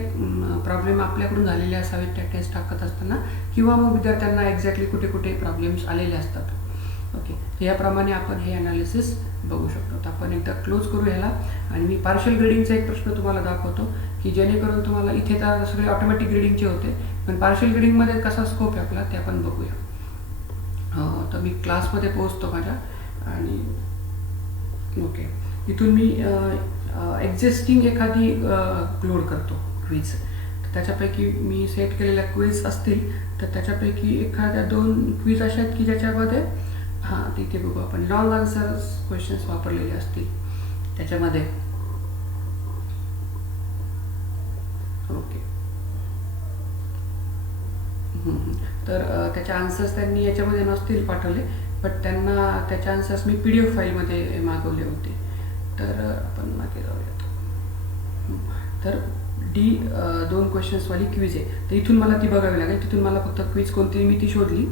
प्रॉब्लेम आपल्याकडून झालेले असावेत त्या टेस्ट टाकत असताना, किंवा मग विद्यार्थ्यांना एक्झॅक्टली कुठे कुठे प्रॉब्लेम्स आलेले असतात. ओके, तर याप्रमाणे आपण हे ॲनालिसिस बघू शकतो. तर आपण एकदा क्लोज करू ह्याला आणि मी पार्शियल ग्रेडिंगचा एक प्रश्न तुम्हाला दाखवतो की जेणेकरून तुम्हाला इथे तर सगळे ऑटोमॅटिक ग्रेडिंगचे होते, पण पार्शियल ग्रेडिंगमध्ये कसा स्कोप आहे आपला ते आपण बघूया. तर मी क्लासमध्ये पोहोचतो माझ्या आणि ओके, इथून मी एक्झिस्टिंग एखादी लोड करतो क्विज. तर त्याच्यापैकी मी सेट केलेल्या क्विज असतील तर त्याच्यापैकी एखाद्या 2 क्विज अशा आहेत की ज्याच्यामध्ये तिथे बघू आपण लॉंग आन्सर्स क्वेश्चन्स वापरलेले असतील त्याच्यामध्ये. ओके, तर त्याचे आन्सर्स त्यांनी याच्यामध्ये नसतील पाठवले, बट त्यांना त्याचे आन्सर्स मी PDF फाईलमध्ये मागवले होते. तर आपण मागे जाऊयात. तर D2 क्वेश्चन्सवाली क्विज आहे, तर इथून मला ती बघावी लागेल. तिथून मला फक्त क्विज कोणती मी ती शोधली.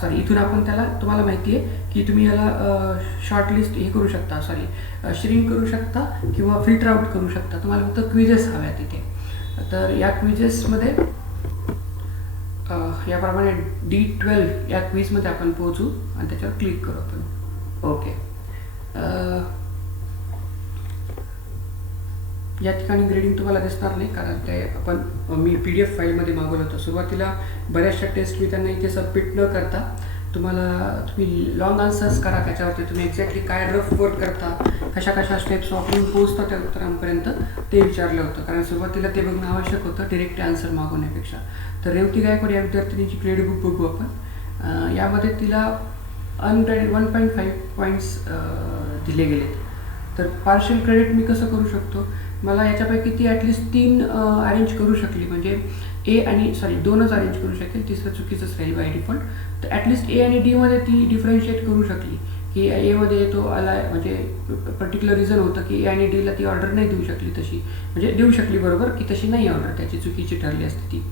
सॉरी, इथून आपण त्याला तुम्हाला माहिती आहे की तुम्ही याला शॉर्टलिस्ट हे करू शकता, सॉरी श्रिंक करू शकता किंवा फिल्टर आउट करू शकता. तुम्हाला फक्त क्विजेस हव्या तिथे. तर या क्विजेसमध्ये याप्रमाणे D12 या क्विजमध्ये आपण पोहोचू आणि त्याच्यावर क्लिक करू आपण. ओके, या ठिकाणी ग्रेडिंग तुम्हाला दिसणार नाही कारण ते आपण मी PDF फाईलमध्ये मागवलं होतं. सुरुवातीला बऱ्याचशा टेस्ट मी त्यांना इथे सबमिट न करता तुम्ही लॉंग आन्सर्स करा, त्याच्यावरती तुम्ही एक्झॅक्टली काय रफ वर्क करता, कशा स्टेप्स वापरून पोहोचता त्या उत्तरांपर्यंत ते विचारलं होतं. कारण सुरुवातीला ते बघणं आवश्यक होतं डिरेक्ट आन्सर मागवण्यापेक्षा. तर रेवती गायकवाड या विद्यार्थिनीची क्रेडिट बुक बघू आपण. यामध्ये तिला अनग्रेडेड 1.5 पॉईंट्स दिले गेलेत. तर पार्शियल क्रेडिट मी कसं करू शकतो, मला याच्यापैकी ती ॲटलिस्ट 3 अरेंज करू शकली, म्हणजे A आणि सॉरी 2च अरेंज करू शकेल, तिसरं चुकीचंच राहील बाय डिफॉल्ट. तर ॲटलिस्ट A आणि D मध्ये ती डिफरन्शिएट करू शकली की Aमध्ये तो आला, म्हणजे पर्टिक्युलर रिझन होतं की A आणि Dला ती ऑर्डर नाही देऊ शकली तशी, म्हणजे देऊ शकली बरोबर की तशी नाही ऑर्डर, त्याची चुकीची ठरली असते ती.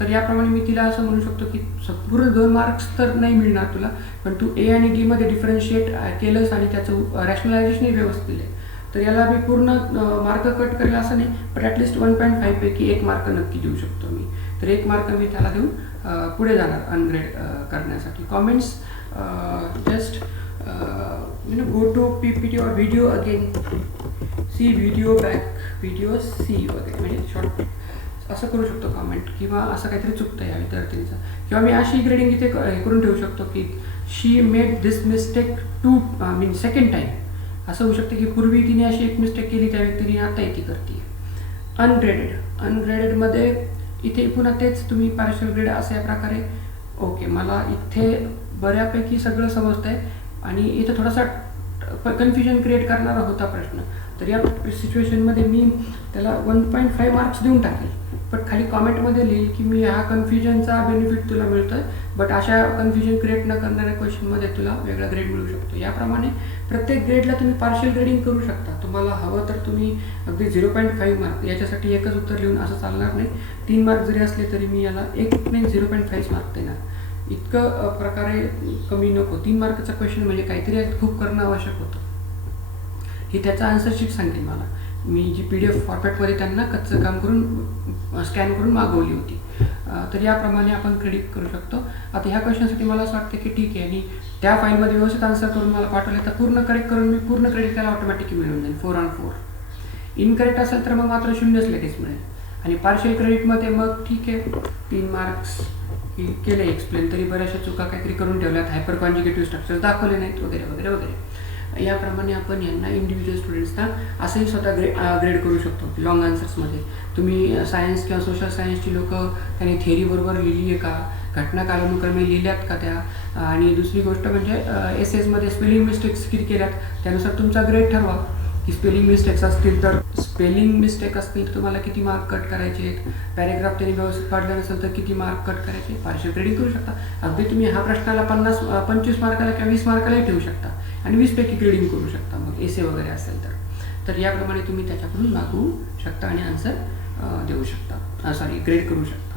तर याप्रमाणे मी तिला असं म्हणू शकतो की संपूर्ण 2 मार्क्स तर नाही मिळणार तुला, पण तू A आणि D मध्ये डिफरन्शिएट केलंस आणि त्याचं रॅशनलायझेशनही व्यवस्थित दिलं. तर याला मी पूर्ण मार्क कट करेल असं नाही, पण ॲटलिस्ट 1.5 पैकी 1 मार्क नक्की देऊ शकतो मी. तर 1 मार्क मी त्याला देऊन पुढे जाणार अनग्रेड करण्यासाठी. Comments just go to PPT और video again, see video back, video see वगैरे, म्हणजे शॉर्ट असं करू शकतो कॉमेंट, किंवा असं काहीतरी चुकतं या विद्यार्थिनीचं. किंवा मी अशी ग्रेडिंग इथे करून ठेवू शकतो की शी मेड दिस मिस्टेक सेकंड टाईम. असं होऊ शकतं की पूर्वी तिने अशी एक मिस्टेक केली त्या व्यक्तीने, आता ती करते. अनग्रेडेडमध्ये इथे पुन्हा तेच तुम्ही पार्शियल ग्रेड असं या प्रकारे. ओके, मला इथे बऱ्यापैकी सगळं समजतं आहे आणि इथं थोडासा कन्फ्युजन क्रिएट करणारा होता प्रश्न. तर या सिच्युएशनमध्ये मी त्याला 1.5 मार्क्स देऊन टाकेल, बट खाली कॉमेंटमध्ये लिहिल की मी ह्या कन्फ्युजनचा बेनिफिट तुला मिळतो आहे, बट अशा कन्फ्युजन क्रिएट न करणाऱ्या क्वेश्चनमध्ये तुला वेगळा ग्रेड मिळू शकतो. याप्रमाणे प्रत्येक ग्रेडला तुम्ही पार्शियल ग्रेडिंग करू शकता. तुम्हाला हवं तर तुम्ही अगदी 0.5 मार्क, याच्यासाठी एकच उत्तर लिहून असं चालणार नाही. 3 मार्क जरी असले तरी मी याला 0.5 मार्क देणार. इतकं प्रकारे कमी नको. 3 मार्काचा क्वेश्चन म्हणजे काहीतरी खूप करणं आवश्यक होतं. ही त्याचा आन्सरशीट सांगेल मला. मी जी PDF फॉर्मॅटमध्ये त्यांना कच्चं काम करून स्कॅन करून मागवली होती. तर याप्रमाणे आपण क्रेडिट करू शकतो. आता ह्या क्वेश्चनसाठी मला असं वाटतं की ठीक आहे, आणि त्या फाईलमध्ये व्यवस्थित आन्सर करून मला पाठवले तर पूर्ण करेक्ट करून मी पूर्ण क्रेडिट त्याला ऑटोमॅटिकली मिळून जाईल 4 on 4. इनकरेक्ट असेल तर मग मात्र 0च लगेच मिळेल. आणि पार्शियल क्रेडिटमध्ये मग ठीक आहे, 3 मार्क्स केले एक्सप्लेन, तरी बऱ्याचशा चुका काहीतरी करून ठेवल्यात, हायपर कॉन्जुगेटिव्ह स्ट्रक्चर्स दाखवले नाहीत वगैरे वगैरे वगैरे. याप्रमाणे आपण यांना इंडिव्हिज्युअल स्टुडंट्सना असंही स्वतः ग्रेड करू शकतो. लॉंग आन्सर्समध्ये तुम्ही सायन्स किंवा सोशल सायन्सची लोकं त्यांनी थेअरी बरोबर लिहिली आहे का, घटना कालानुक्रमे लिहिल्यात का त्या, आणि दुसरी गोष्ट म्हणजे एसेसमध्ये स्पेलिंग मिस्टेक्स किती केल्यात, त्यानुसार तुमचा ग्रेड ठरवा. की स्पेलिंग मिस्टेक्स असतील तर तुम्हाला किती मार्क कट करायचे आहेत, पॅरेग्राफ त्यांनी व्यवस्थित काढलं नसेल तर किती मार्क कट करायचे, पार्शियल ग्रेडिंग करू शकता. अगदी तुम्ही हा प्रश्नाला 25 मार्काला किंवा 20 मार्कालाही ठेवू शकता आणि 20 पैकी ग्रेडिंग करू शकता मग एसे वगैरे असेल तर याप्रमाणे तुम्ही त्याच्याकडून मागवू शकता आणि आन्सर देऊ शकता, ग्रेड करू शकता.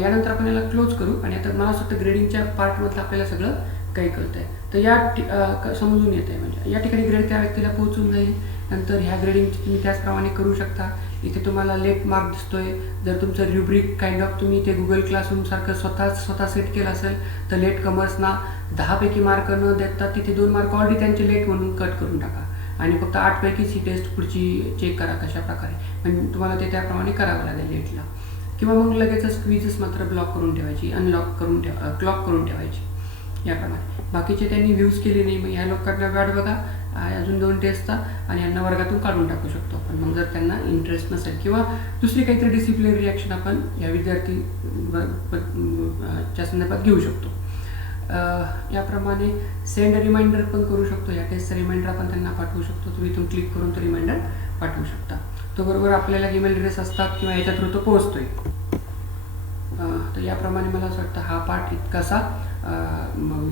यानंतर आपण याला क्लोज करू आणि आता मला असं वाटतं ग्रेडिंगच्या पार्टमधलं आपल्याला सगळं काही कळतं आहे. तर समजून येत आहे, म्हणजे या ठिकाणी ग्रेड त्या व्यक्तीला पोहोचून जाईल नंतर ह्या ग्रेडिंगची तुम्ही त्याचप्रमाणे करू शकता. इथे तुम्हाला लेट मार्क दिसतोय. जर तुमचं रुब्रिक काइंड ऑफ तुम्ही ते गुगल क्लासरूमसारखं स्वतः सेट केलं असेल तर लेट कमर्सना 10 पैकी मार्क न देता तिथे 2 मार्क ऑलरेडी त्यांचे लेट म्हणून कट करून टाका आणि फक्त 8 पैकीच ही टेस्ट पुढची चेक करा कशा प्रकारे. म्हणजे तुम्हाला ते त्याप्रमाणे करावं लागेल लेटला. किंवा मग लगेचच क्विजेस मात्र ब्लॉक करून ठेवायची, क्लॉक करून ठेवायची याप्रमाणे. बाकीचे त्यांनी व्ह्यूज केले नाही, मग ह्या लोकांना वाट बघा अजून 2 टेस्टचा आणि यांना वर्गातून काढून टाकू शकतो आपण. मग जर त्यांना इंटरेस्ट नसेल किंवा दुसरी काहीतरी डिसिप्लिनरी ॲक्शन आपण या विद्यार्थी च्या संदर्भात घेऊ शकतो. याप्रमाणे सेंड रिमाइंडर पण करू शकतो. या टेस्टचा रिमाइंडर आपण त्यांना पाठवू शकतो. तुम्ही इथून क्लिक करून तो रिमाइंडर पाठवू शकता. तो बरोबर आपल्याला ईमेल ॲड्रेस असतात किंवा याच्या थ्रू तो पोहोचतोय. तर याप्रमाणे मला असं वाटतं हा पार्ट इतकासा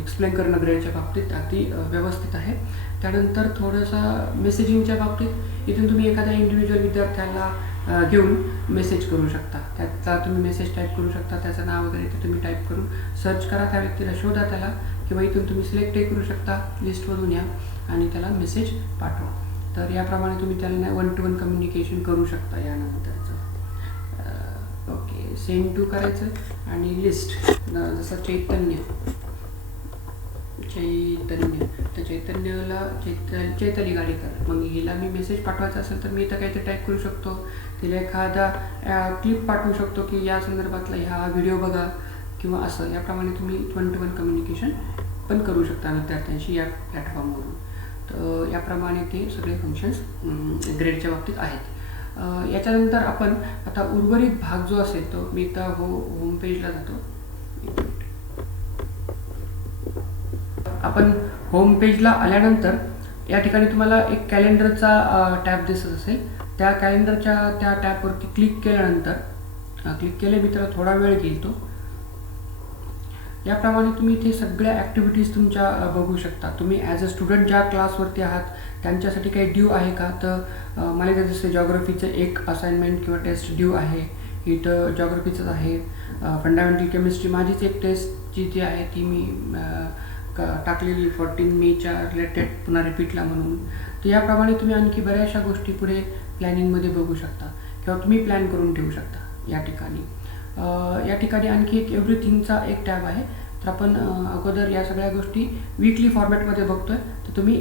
एक्सप्लेन करणं ग्रेडच्या बाबतीत अगदी व्यवस्थित आहे. त्यानंतर थोडंसं मेसेजिंगच्या बाबतीत इथून तुम्ही एखाद्या इंडिव्हिज्युअल विद्यार्थ्याला घेऊन मेसेज करू शकता. त्याचा तुम्ही मेसेज टाईप करू शकता, त्याचं नाव वगैरे ते तुम्ही टाईप करून सर्च करा, त्या व्यक्तीला शोधा त्याला, किंवा इथून तुम्ही सिलेक्टही करू शकता लिस्टमधून या आणि त्याला मेसेज पाठवा. तर याप्रमाणे तुम्ही त्यांना 1-to-1 कम्युनिकेशन करू शकता यानंतरचं. ओके, सेंड टू करायचं आणि लिस्ट जसं चैतन्य तर चैतली गाडीकर. मग हिला मी मेसेज पाठवायचा असेल तर मी इथं काहीतरी टाईप करू शकतो. तिला एखादा क्लिप पाठवू शकतो की या संदर्भातला ह्या व्हिडिओ बघा किंवा असं. याप्रमाणे तुम्ही 1-to-1 कम्युनिकेशन पण करू शकता विद्यार्थ्यांशी या प्लॅटफॉर्मवरून. तर याप्रमाणे ते सगळे फंक्शन्स ग्रेडच्या बाबतीत आहेत. याच्यानंतर आपण आता उर्वरित भाग जो असेल तो मी आता होम पेजला जातो. आपण होम पेजला आल्यानंतर या ठिकाणी तुम्हाला एक कॅलेंडरचा टॅब दिसत असेल. त्या कॅलेंडरच्या त्या टॅबवरती क्लिक केल्यानंतर मी त्याला थोडा वेळ घेईल तो. याप्रमाणे तुम्ही इथे सगळ्या ॲक्टिव्हिटीज तुमच्या बघू शकता. तुम्ही ॲज अ स्टुडंट ज्या क्लासवरती आहात त्यांच्यासाठी काही ड्यू आहे का, तर मला इथे दिसते जॉग्रफीचं एक असाइनमेंट किंवा टेस्ट ड्यू आहे. इथं जॉग्रफीचंच आहे. फंडामेंटल केमिस्ट्री माझीच एक टेस्ट जी आहे ती मी टाकलेली 14 मेच्या रिलेटेड पुन्हा रिपीटला म्हणून. तर याप्रमाणे तुम्ही आणखी बऱ्याचशा गोष्टी पुढे प्लॅनिंगमध्ये बघू शकता किंवा तुम्ही प्लॅन करून ठेवू शकता या ठिकाणी. या ठिकाणी आणखी एक एव्हरीथिंगचा एक टॅब आहे. तर आपण अगोदर या सगळ्या गोष्टी वीकली फॉर्मॅटमध्ये बघतोय, तर तुम्ही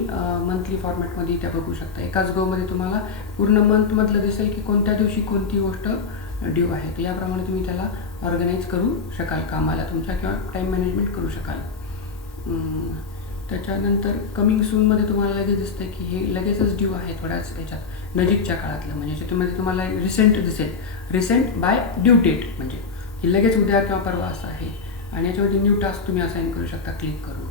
मंथली फॉर्मॅटमध्ये त्या बघू शकता. एकाच गोमध्ये तुम्हाला पूर्ण मंथमधलं दिसेल की कोणत्या दिवशी कोणती गोष्ट ड्यू आहे. तर याप्रमाणे तुम्ही त्याला ऑर्गनाईज करू शकाल कामाला तुमच्या किंवा टाईम मॅनेजमेंट करू शकाल. त्याच्यानंतर कमिंग सूनमध्ये तुम्हाला लगेच दिसतं की हे लगेचच ड्यू आहे थोड्याच त्याच्यात नजीकच्या काळातलं. म्हणजे त्याच्यामध्ये तुम्हाला रिसेंट दिसेल, रिसेंट बाय ड्यू डेट, म्हणजे हे लगेच उद्या किंवा परवा असं आहे. आणि याच्यामध्ये न्यू टास्क तुम्ही असाईन करू शकता क्लिक करून.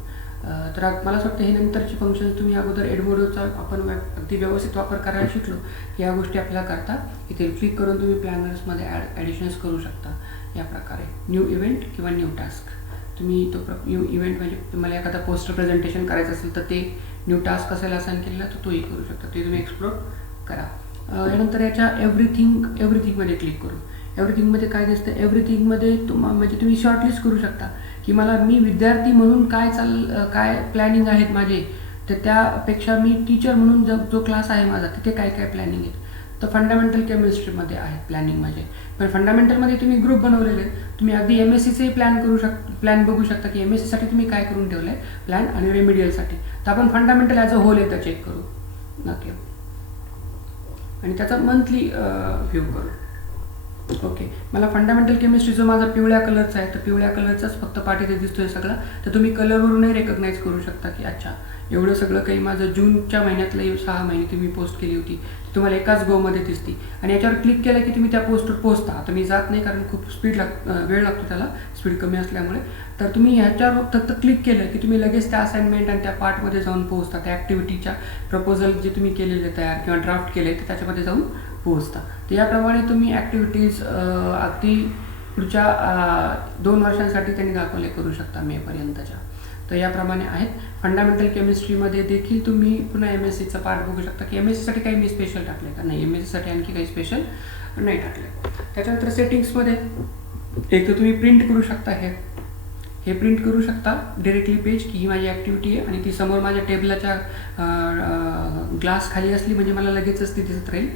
तर मला असं वाटतं हे नंतरची फंक्शन्स तुम्ही अगोदर एडमोडोचा आपण अगदी व्यवस्थित वापर करायला शिकलो या गोष्टी आपल्याला करता. इथे क्लिक करून तुम्ही प्लॅनर्समध्ये ॲडिशन्स करू शकता या प्रकारे. न्यू इव्हेंट किंवा न्यू टास्क तुम्ही तो न्यू इव्हेंट म्हणजे तुम्हाला एखादा पोस्टर प्रेझेंटेशन करायचं असेल तर ते न्यू टास्क असेल असाईन केलेला तर तोही करू शकता. ते तुम्ही एक्सप्लोर करा. यानंतर याच्या एव्हरीथिंगमध्ये क्लिक करू. एव्हरीथिंगमध्ये काय दिसतं, एव्हरीथिंगमध्ये म्हणजे तुम्ही शॉर्टलिस्ट करू शकता की मी विद्यार्थी म्हणून काय प्लॅनिंग आहेत माझे, तर त्यापेक्षा मी टीचर म्हणून जो क्लास आहे माझा तिथे काय प्लॅनिंग आहेत. तर फंडामेंटल केमिस्ट्रीमध्ये आहेत प्लॅनिंग माझे. पण फंडामेंटलमध्ये तुम्ही ग्रुप बनवलेले तुम्ही अगदी MSCचे प्लॅन बघू शकता की MSCसाठी तुम्ही काय करून ठेवलं आहे प्लॅन आणि रेमिडियलसाठी. तर आपण फंडामेंटल ॲज अ होल येतं चेक करू नक्की आणि त्याचा मंथली व्ह्यू करू. ओके, मला फंडामेंटल केमिस्ट्री जो माझा पिवळ्या कलरचा आहे तर पिवळ्या कलरचाच फक्त पार्ट इथे दिसतोय सगळा. तर तुम्ही कलरवरूनही रेकग्नाईज करू शकता की अच्छा एवढं सगळं काही माझं जूनच्या महिन्यातलं 6 महिने तुम्ही पोस्ट केली होती ती तुम्हाला एकाच गोमध्ये दिसते. आणि याच्यावर क्लिक केलं की तुम्ही त्या पोस्टवर पोहोचता. आता मी जात नाही कारण खूप वेळ लागतो त्याला, स्पीड कमी असल्यामुळे. तर तुम्ही ह्याच्यावर फक्त क्लिक केलं की तुम्ही लगेच त्या असाइनमेंट आणि त्या पार्टमध्ये जाऊन पोहोचता. त्या ॲक्टिव्हिटीच्या प्रपोजल जे तुम्ही केलेले तयार किंवा ड्राफ्ट केले तर त्याच्यामध्ये जाऊन पोहोचता. तर याप्रमाणे तुम्ही ॲक्टिव्हिटीज अगदी पुढच्या 2 वर्षांसाठी त्यांनी दाखवले करू शकता मेपर्यंतच्या. तर याप्रमाणे आहेत. फंडामेंटल केमिस्ट्रीमध्ये देखील तुम्ही पुन्हा MSCचा पार्ट बघू शकता की MSCसाठी काही मी स्पेशल टाकले का नाही, MSCसाठी आणखी काही स्पेशल नाही टाकले. त्याच्यानंतर सेटिंग्समध्ये एक तर तुम्ही प्रिंट करू शकता हे हे प्रिंट करू शकता डिरेक्टली पेज की ही माझी ॲक्टिव्हिटी आहे आणि ती समोर माझ्या टेबलाच्या ग्लास खाली असली म्हणजे मला लगेचच ती दिसत राहील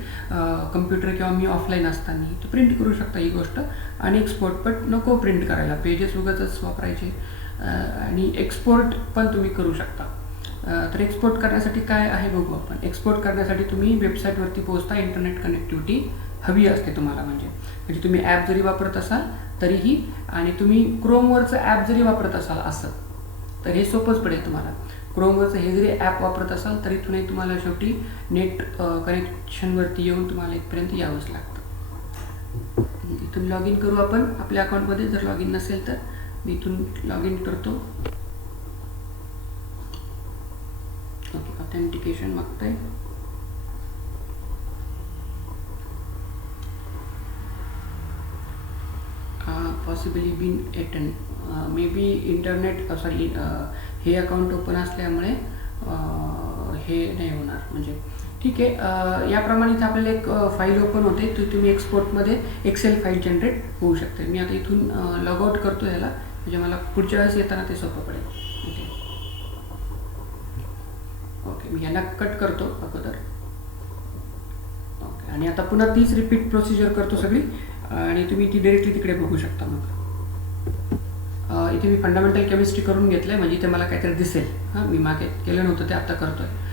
कम्प्युटर किंवा मी ऑफलाईन असताना. तर प्रिंट करू शकता ही गोष्ट आणि एक्सपोर्ट पण नको प्रिंट करायला, पेजेस उगाचच वापरायचे. आणि एक्सपोर्ट पण तुम्ही करू शकता. तर एक्सपोर्ट करण्यासाठी काय आहे बघू आपण. एक्सपोर्ट करण्यासाठी तुम्ही वेबसाईटवरती पोहोचता, इंटरनेट कनेक्टिव्हिटी हवी असते तुम्हाला. म्हणजे तुम्ही ॲप जरी वापरत असाल तरीही आणि तुम्ही क्रोमवरचं ॲप जरी वापरत असाल असं तर हे सोपंच पडेल तुम्हाला. क्रोमवरचं हे जरी ॲप वापरत असाल तरी तुम्हाला शेवटी नेट कनेक्शनवरती येऊन तुम्हाला इथपर्यंत यावंच लागतं. इथून लॉग इन करू आपण आपल्या अकाउंटमध्ये. जर लॉग इन नसेल तर मी इथून लॉग इन करतो. ओके, ऑथेंटिकेशन मागतंय. Possibly been eaten may be internet sorry हे अकाउंट ओपन असल्यामुळे हे नाही होणार. म्हणजे ठीक आहे. याप्रमाणेच आपल्याला एक फाईल ओपन होते, तर तुम्ही एक्सपोर्टमध्ये एक्सेल फाईल जनरेट होऊ शकते. मी आता इथून लॉग आउट करतो ह्याला, म्हणजे मला पुढच्या वेळेस येताना ते सोपं पडेल. ओके, मी ह्याला कट करतो अगोदर. ओके, आणि आता पुन्हा तीच रिपीट प्रोसिजर करतो सगळी आणि तुम्ही ती डायरेक्टली तिकडे बघू शकता. मग इथे मी फंडामेंटल केमिस्ट्री करून घेतलं आहे, म्हणजे इथे मला काहीतरी दिसेल. हां, मी मागे केलं नव्हतं ते आता करतो आहे.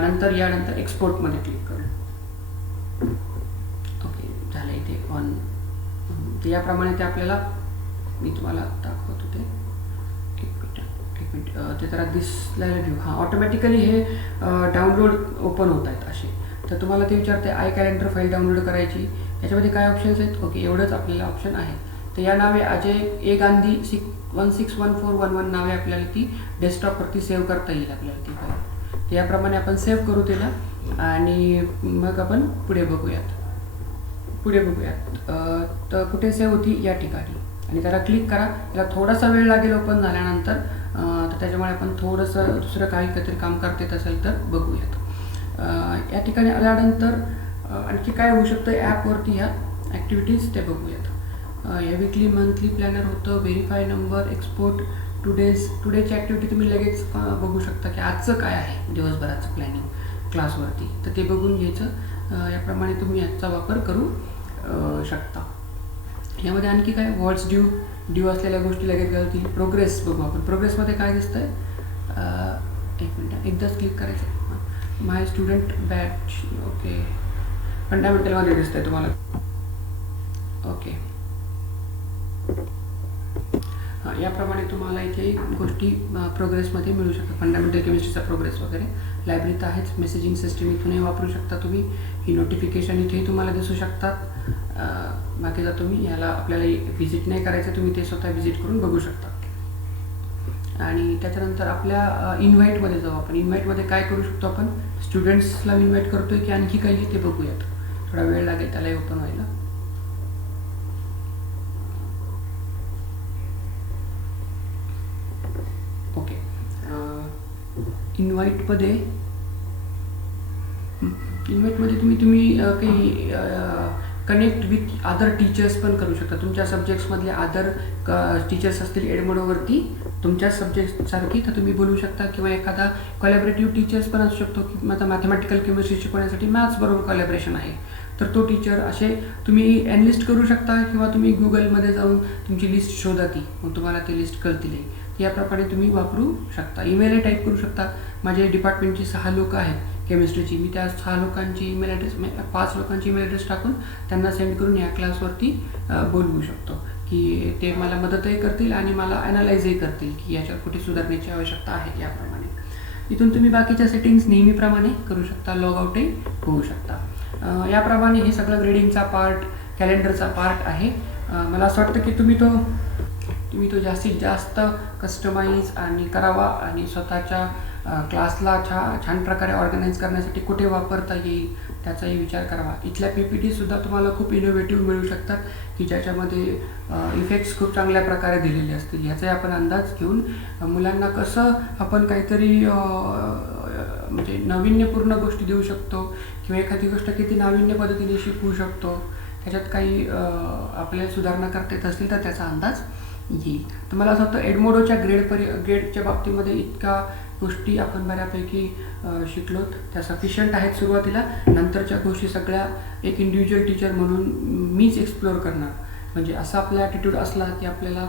नंतर यानंतर एक्सपोर्टमध्ये क्लिक करू. ओके, झालं इथे ऑन. तर याप्रमाणे ते आपल्याला मी तुम्हाला दाखवतो ते. एक मिनिट ते जरा दिसायला घेऊ. हां, ऑटोमॅटिकली हे डाउनलोड ओपन होत आहेत असे. तर तुम्हाला ते विचारते आय कॅलेंडर फाईल डाउनलोड करायची, याच्यामध्ये काय ऑप्शन्स आहेत. ओके, एवढंच आपल्याला ऑप्शन आहे. तर या नावे अजय ए गांधी 161411 नावे आपल्याला ती डेस्कटॉपवरती सेव्ह करता येईल आपल्याला ती फाईल. तर याप्रमाणे आपण सेव्ह करू त्याला आणि मग आपण पुढे बघूयात. तर कुठे सेव्ह होती या ठिकाणी आणि त्याला क्लिक करा. त्याला थोडासा वेळ लागेल ओपन झाल्यानंतर. तर त्याच्यामुळे आपण थोडंसं दुसरं काहीतरी काम करता येत असेल तर बघूयात. या ठिकाणी आल्यानंतर आणखी काय होऊ शकतं ॲपवरती ह्या ॲक्टिव्हिटीज ते बघूयात. हे विकली मंथली प्लॅनर होतं, व्हेरीफाय नंबर, एक्सपोर्ट, टुडेची ॲक्टिव्हिटी तुम्ही लगेच बघू शकता की आजचं काय आहे दिवसभराचं प्लॅनिंग क्लासवरती. तर ते बघून घ्यायचं. याप्रमाणे तुम्ही याचा वापर करू शकता. यामध्ये आणखी काय व्हॉट्स ड्यू असलेल्या गोष्टी लगेच घालतील. प्रोग्रेस बघू आपण. प्रोग्रेसमध्ये काय दिसतं आहे, एक मिनटं एकदाच क्लिक करायचं. माय स्टुडंट बॅच. ओके, फंडामेंटलमध्ये दिसतं आहे तुम्हाला. ओके, हां, याप्रमाणे तुम्हाला इथे गोष्टी प्रोग्रेसमध्ये मिळू शकतात. फंडामेंटल केमिस्ट्रीचा प्रोग्रेस वगैरे. लायब्ररी तर आहेच. मेसेजिंग सिस्टीम इथूनही वापरू शकता तुम्ही. ही नोटिफिकेशन इथेही तुम्हाला दिसू शकतात. बाकी जर तुम्ही याला आपल्याला व्हिजिट नाही करायचं, तुम्ही ते स्वतः व्हिजिट करून बघू शकता. आणि त्याच्यानंतर आपल्या इन्व्हाइटमध्ये जाऊ आपण. इन्व्हाइटमध्ये काय करू शकतो आपण. स्टुडंट्सला इन्व्हाइट करतोय की आणखी काही ते बघूयात. थोडा वेळ लागेल त्यालाही ओपन व्हायला. ओके, इन्व्हाइटमध्ये तुम्ही काही कनेक्ट विथ अदर टीचर्स पण करू शकता. तुमच्या सब्जेक्ट्समधले अदर टीचर्स असतील एडमोडोवरती तुमच्या सब्जेक्टसारखी, तर तुम्ही बोलू शकता. किंवा एखादा कोलॅबरेटिव्ह टीचर्स पण असू शकतो की माझा मॅथमॅटिकल केमिस्ट्री शिकवण्यासाठी मॅथ्सबरोबर कोलॅबरेशन आहे, तर तो टीचर असे तुम्ही एनलिस्ट करू शकता. किंवा तुम्ही गुगलमध्ये जाऊन तुमची लिस्ट शोधा ती, मग तुम्हाला ती लिस्ट कळतील. याप्रमाणे तुम्ही वापरू शकता. ईमेलही टाईप करू शकता. माझे डिपार्टमेंटची 6 लोकं आहेत केमिस्ट्रीची, मी त्या 6 लोकांची ईमेल ॲड्रेस 5 लोकांची ईमेल ॲड्रेस टाकून त्यांना सेंड करून या क्लासवरती बोलवू शकतो की ते मला मदतही करतील आणि मला ॲनालाइजही करतील की याच्यावर कुठे सुधारण्याची आवश्यकता आहे. याप्रमाणे इथून तुम्ही बाकीच्या सेटिंग्स नेहमीप्रमाणे करू शकता. लॉग आउटही होऊ शकता. याप्रमाणे हे सगळं ग्रेडिंगचा पार्ट, कॅलेंडरचा पार्ट आहे. मला असं वाटतं की तुम्ही तो जास्तीत जास्त कस्टमाइज आणि करावा आणि स्वतःच्या क्लासला छान प्रकारे ऑर्गनाईज करण्यासाठी कुठे वापरता येईल त्याचाही विचार करावा. इथल्या PPTसुद्धा तुम्हाला खूप इनोव्हेटिव्ह मिळू शकतात की ज्याच्यामध्ये इफेक्ट्स खूप चांगल्या प्रकारे दिलेले असतील. याचाही आपण अंदाज घेऊन मुलांना कसं आपण काहीतरी म्हणजे नाविन्यपूर्ण गोष्टी देऊ शकतो किंवा एखादी गोष्ट किती नाविन्य पद्धतीने शिकवू शकतो, त्याच्यात काही आपल्याला सुधारणा करता येत असतील तर त्याचा अंदाज येईल. तर मला असं वाटतं एडमोडोच्या ग्रेडच्या बाबतीमध्ये इतका गोष्टी आपण बऱ्यापैकी शिकलोत, त्या सफिशियंट आहेत सुरुवातीला. नंतरच्या गोष्टी सगळ्या एक इंडिव्हिज्युअल टीचर म्हणून मीच एक्सप्लोअर करणार. म्हणजे असा आपला ॲटिट्यूड असला की आपल्याला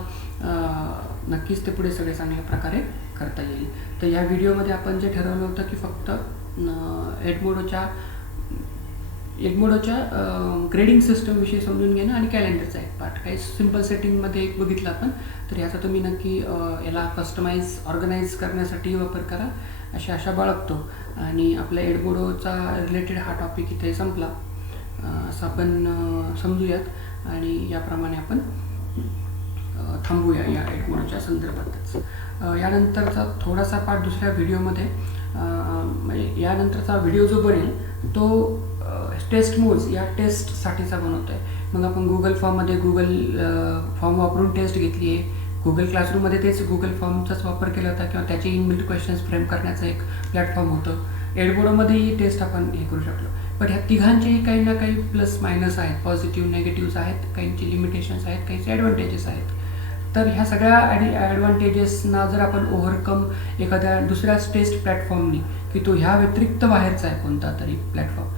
नक्कीच ते पुढे सगळे चांगल्या प्रकारे करता येईल. तर या व्हिडिओमध्ये आपण जे ठरवलं होतं की फक्त एडमोडोच्या ग्रेडिंग सिस्टमविषयी समजून घेणं आणि कॅलेंडरचा एक पार्ट, काही सिम्पल सेटिंगमध्ये एक बघितलं आपण. तर याचा तुम्ही नक्की याला कस्टमाइज ऑर्गनाईज करण्यासाठी वापर करा अशी आशा बाळगतो. आणि आपल्या एडमोडोचा रिलेटेड हा टॉपिक इथे संपला असं आपण समजूयात. आणि याप्रमाणे आपण थांबूया या एडमोडोच्या संदर्भातच. यानंतरचा थोडासा पार्ट दुसऱ्या व्हिडिओमध्ये, म्हणजे यानंतरचा व्हिडिओ जो बनेल तो टेस्ट मोड्स या टेस्टसाठीचा बनवतो आहे. मग आपण गुगल फॉर्ममध्ये फॉर्म वापरून टेस्ट घेतली आहे. गुगल क्लासरूममध्ये तेच गुगल फॉर्मचाच वापर केला होता किंवा त्याचे इनबिल्ट क्वेश्चन्स फ्रेम करण्याचं एक प्लॅटफॉर्म होतं. एडमोडोमध्येही टेस्ट आपण हे करू शकलो. पण ह्या तिघांचेही काही ना काही प्लस मायनस आहेत, पॉझिटिव्ह नेगेटिव्स आहेत, काहींचे लिमिटेशन्स आहेत, काहींचे ॲडव्हान्टेजेस आहेत. तर ह्या सगळ्या ॲडव्हान्टेजेसना जर आपण ओव्हरकम एखाद्या दुसऱ्याच टेस्ट प्लॅटफॉर्मनी, की तो ह्या व्यतिरिक्त बाहेरचा आहे कोणता तरी प्लॅटफॉर्म,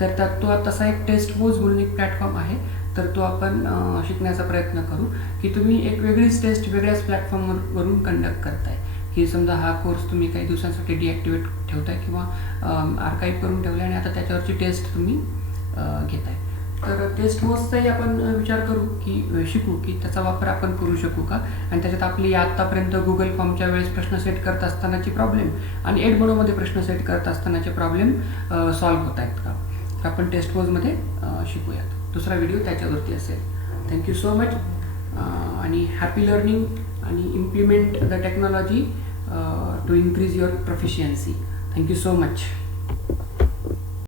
तर त्यात तो तसा एक टेस्ट मोज म्हणून एक प्लॅटफॉर्म आहे, तर तो आपण शिकण्याचा प्रयत्न करू. की तुम्ही एक वेगळीच टेस्ट वेगळ्याच प्लॅटफॉर्मवरून कंडक्ट करताय, की समजा हा कोर्स तुम्ही काही दिवसांसाठी डिॲक्टिवेट ठेवताय किंवा आर्काईव्ह करून ठेवला आणि आता त्याच्यावरची टेस्ट तुम्ही घेताय. तर टेस्ट मोजचाही आपण विचार करू की शिकू की त्याचा वापर आपण करू शकू का, आणि त्याच्यात आपली आत्तापर्यंत गुगल फॉर्मच्या वेळेस प्रश्न सेट करत असतानाचे प्रॉब्लेम आणि एडमोडोमध्ये प्रश्न सेट करत असतानाचे प्रॉब्लेम सॉल्व्ह होत आहेत का, तर आपण टेस्ट मोजमध्ये शिकूयात. दुसरा व्हिडिओ त्याच्यावरती असेल. थँक्यू सो मच आणि हॅपी लर्निंग आणि implement the technology to increase your proficiency. Thank you so much.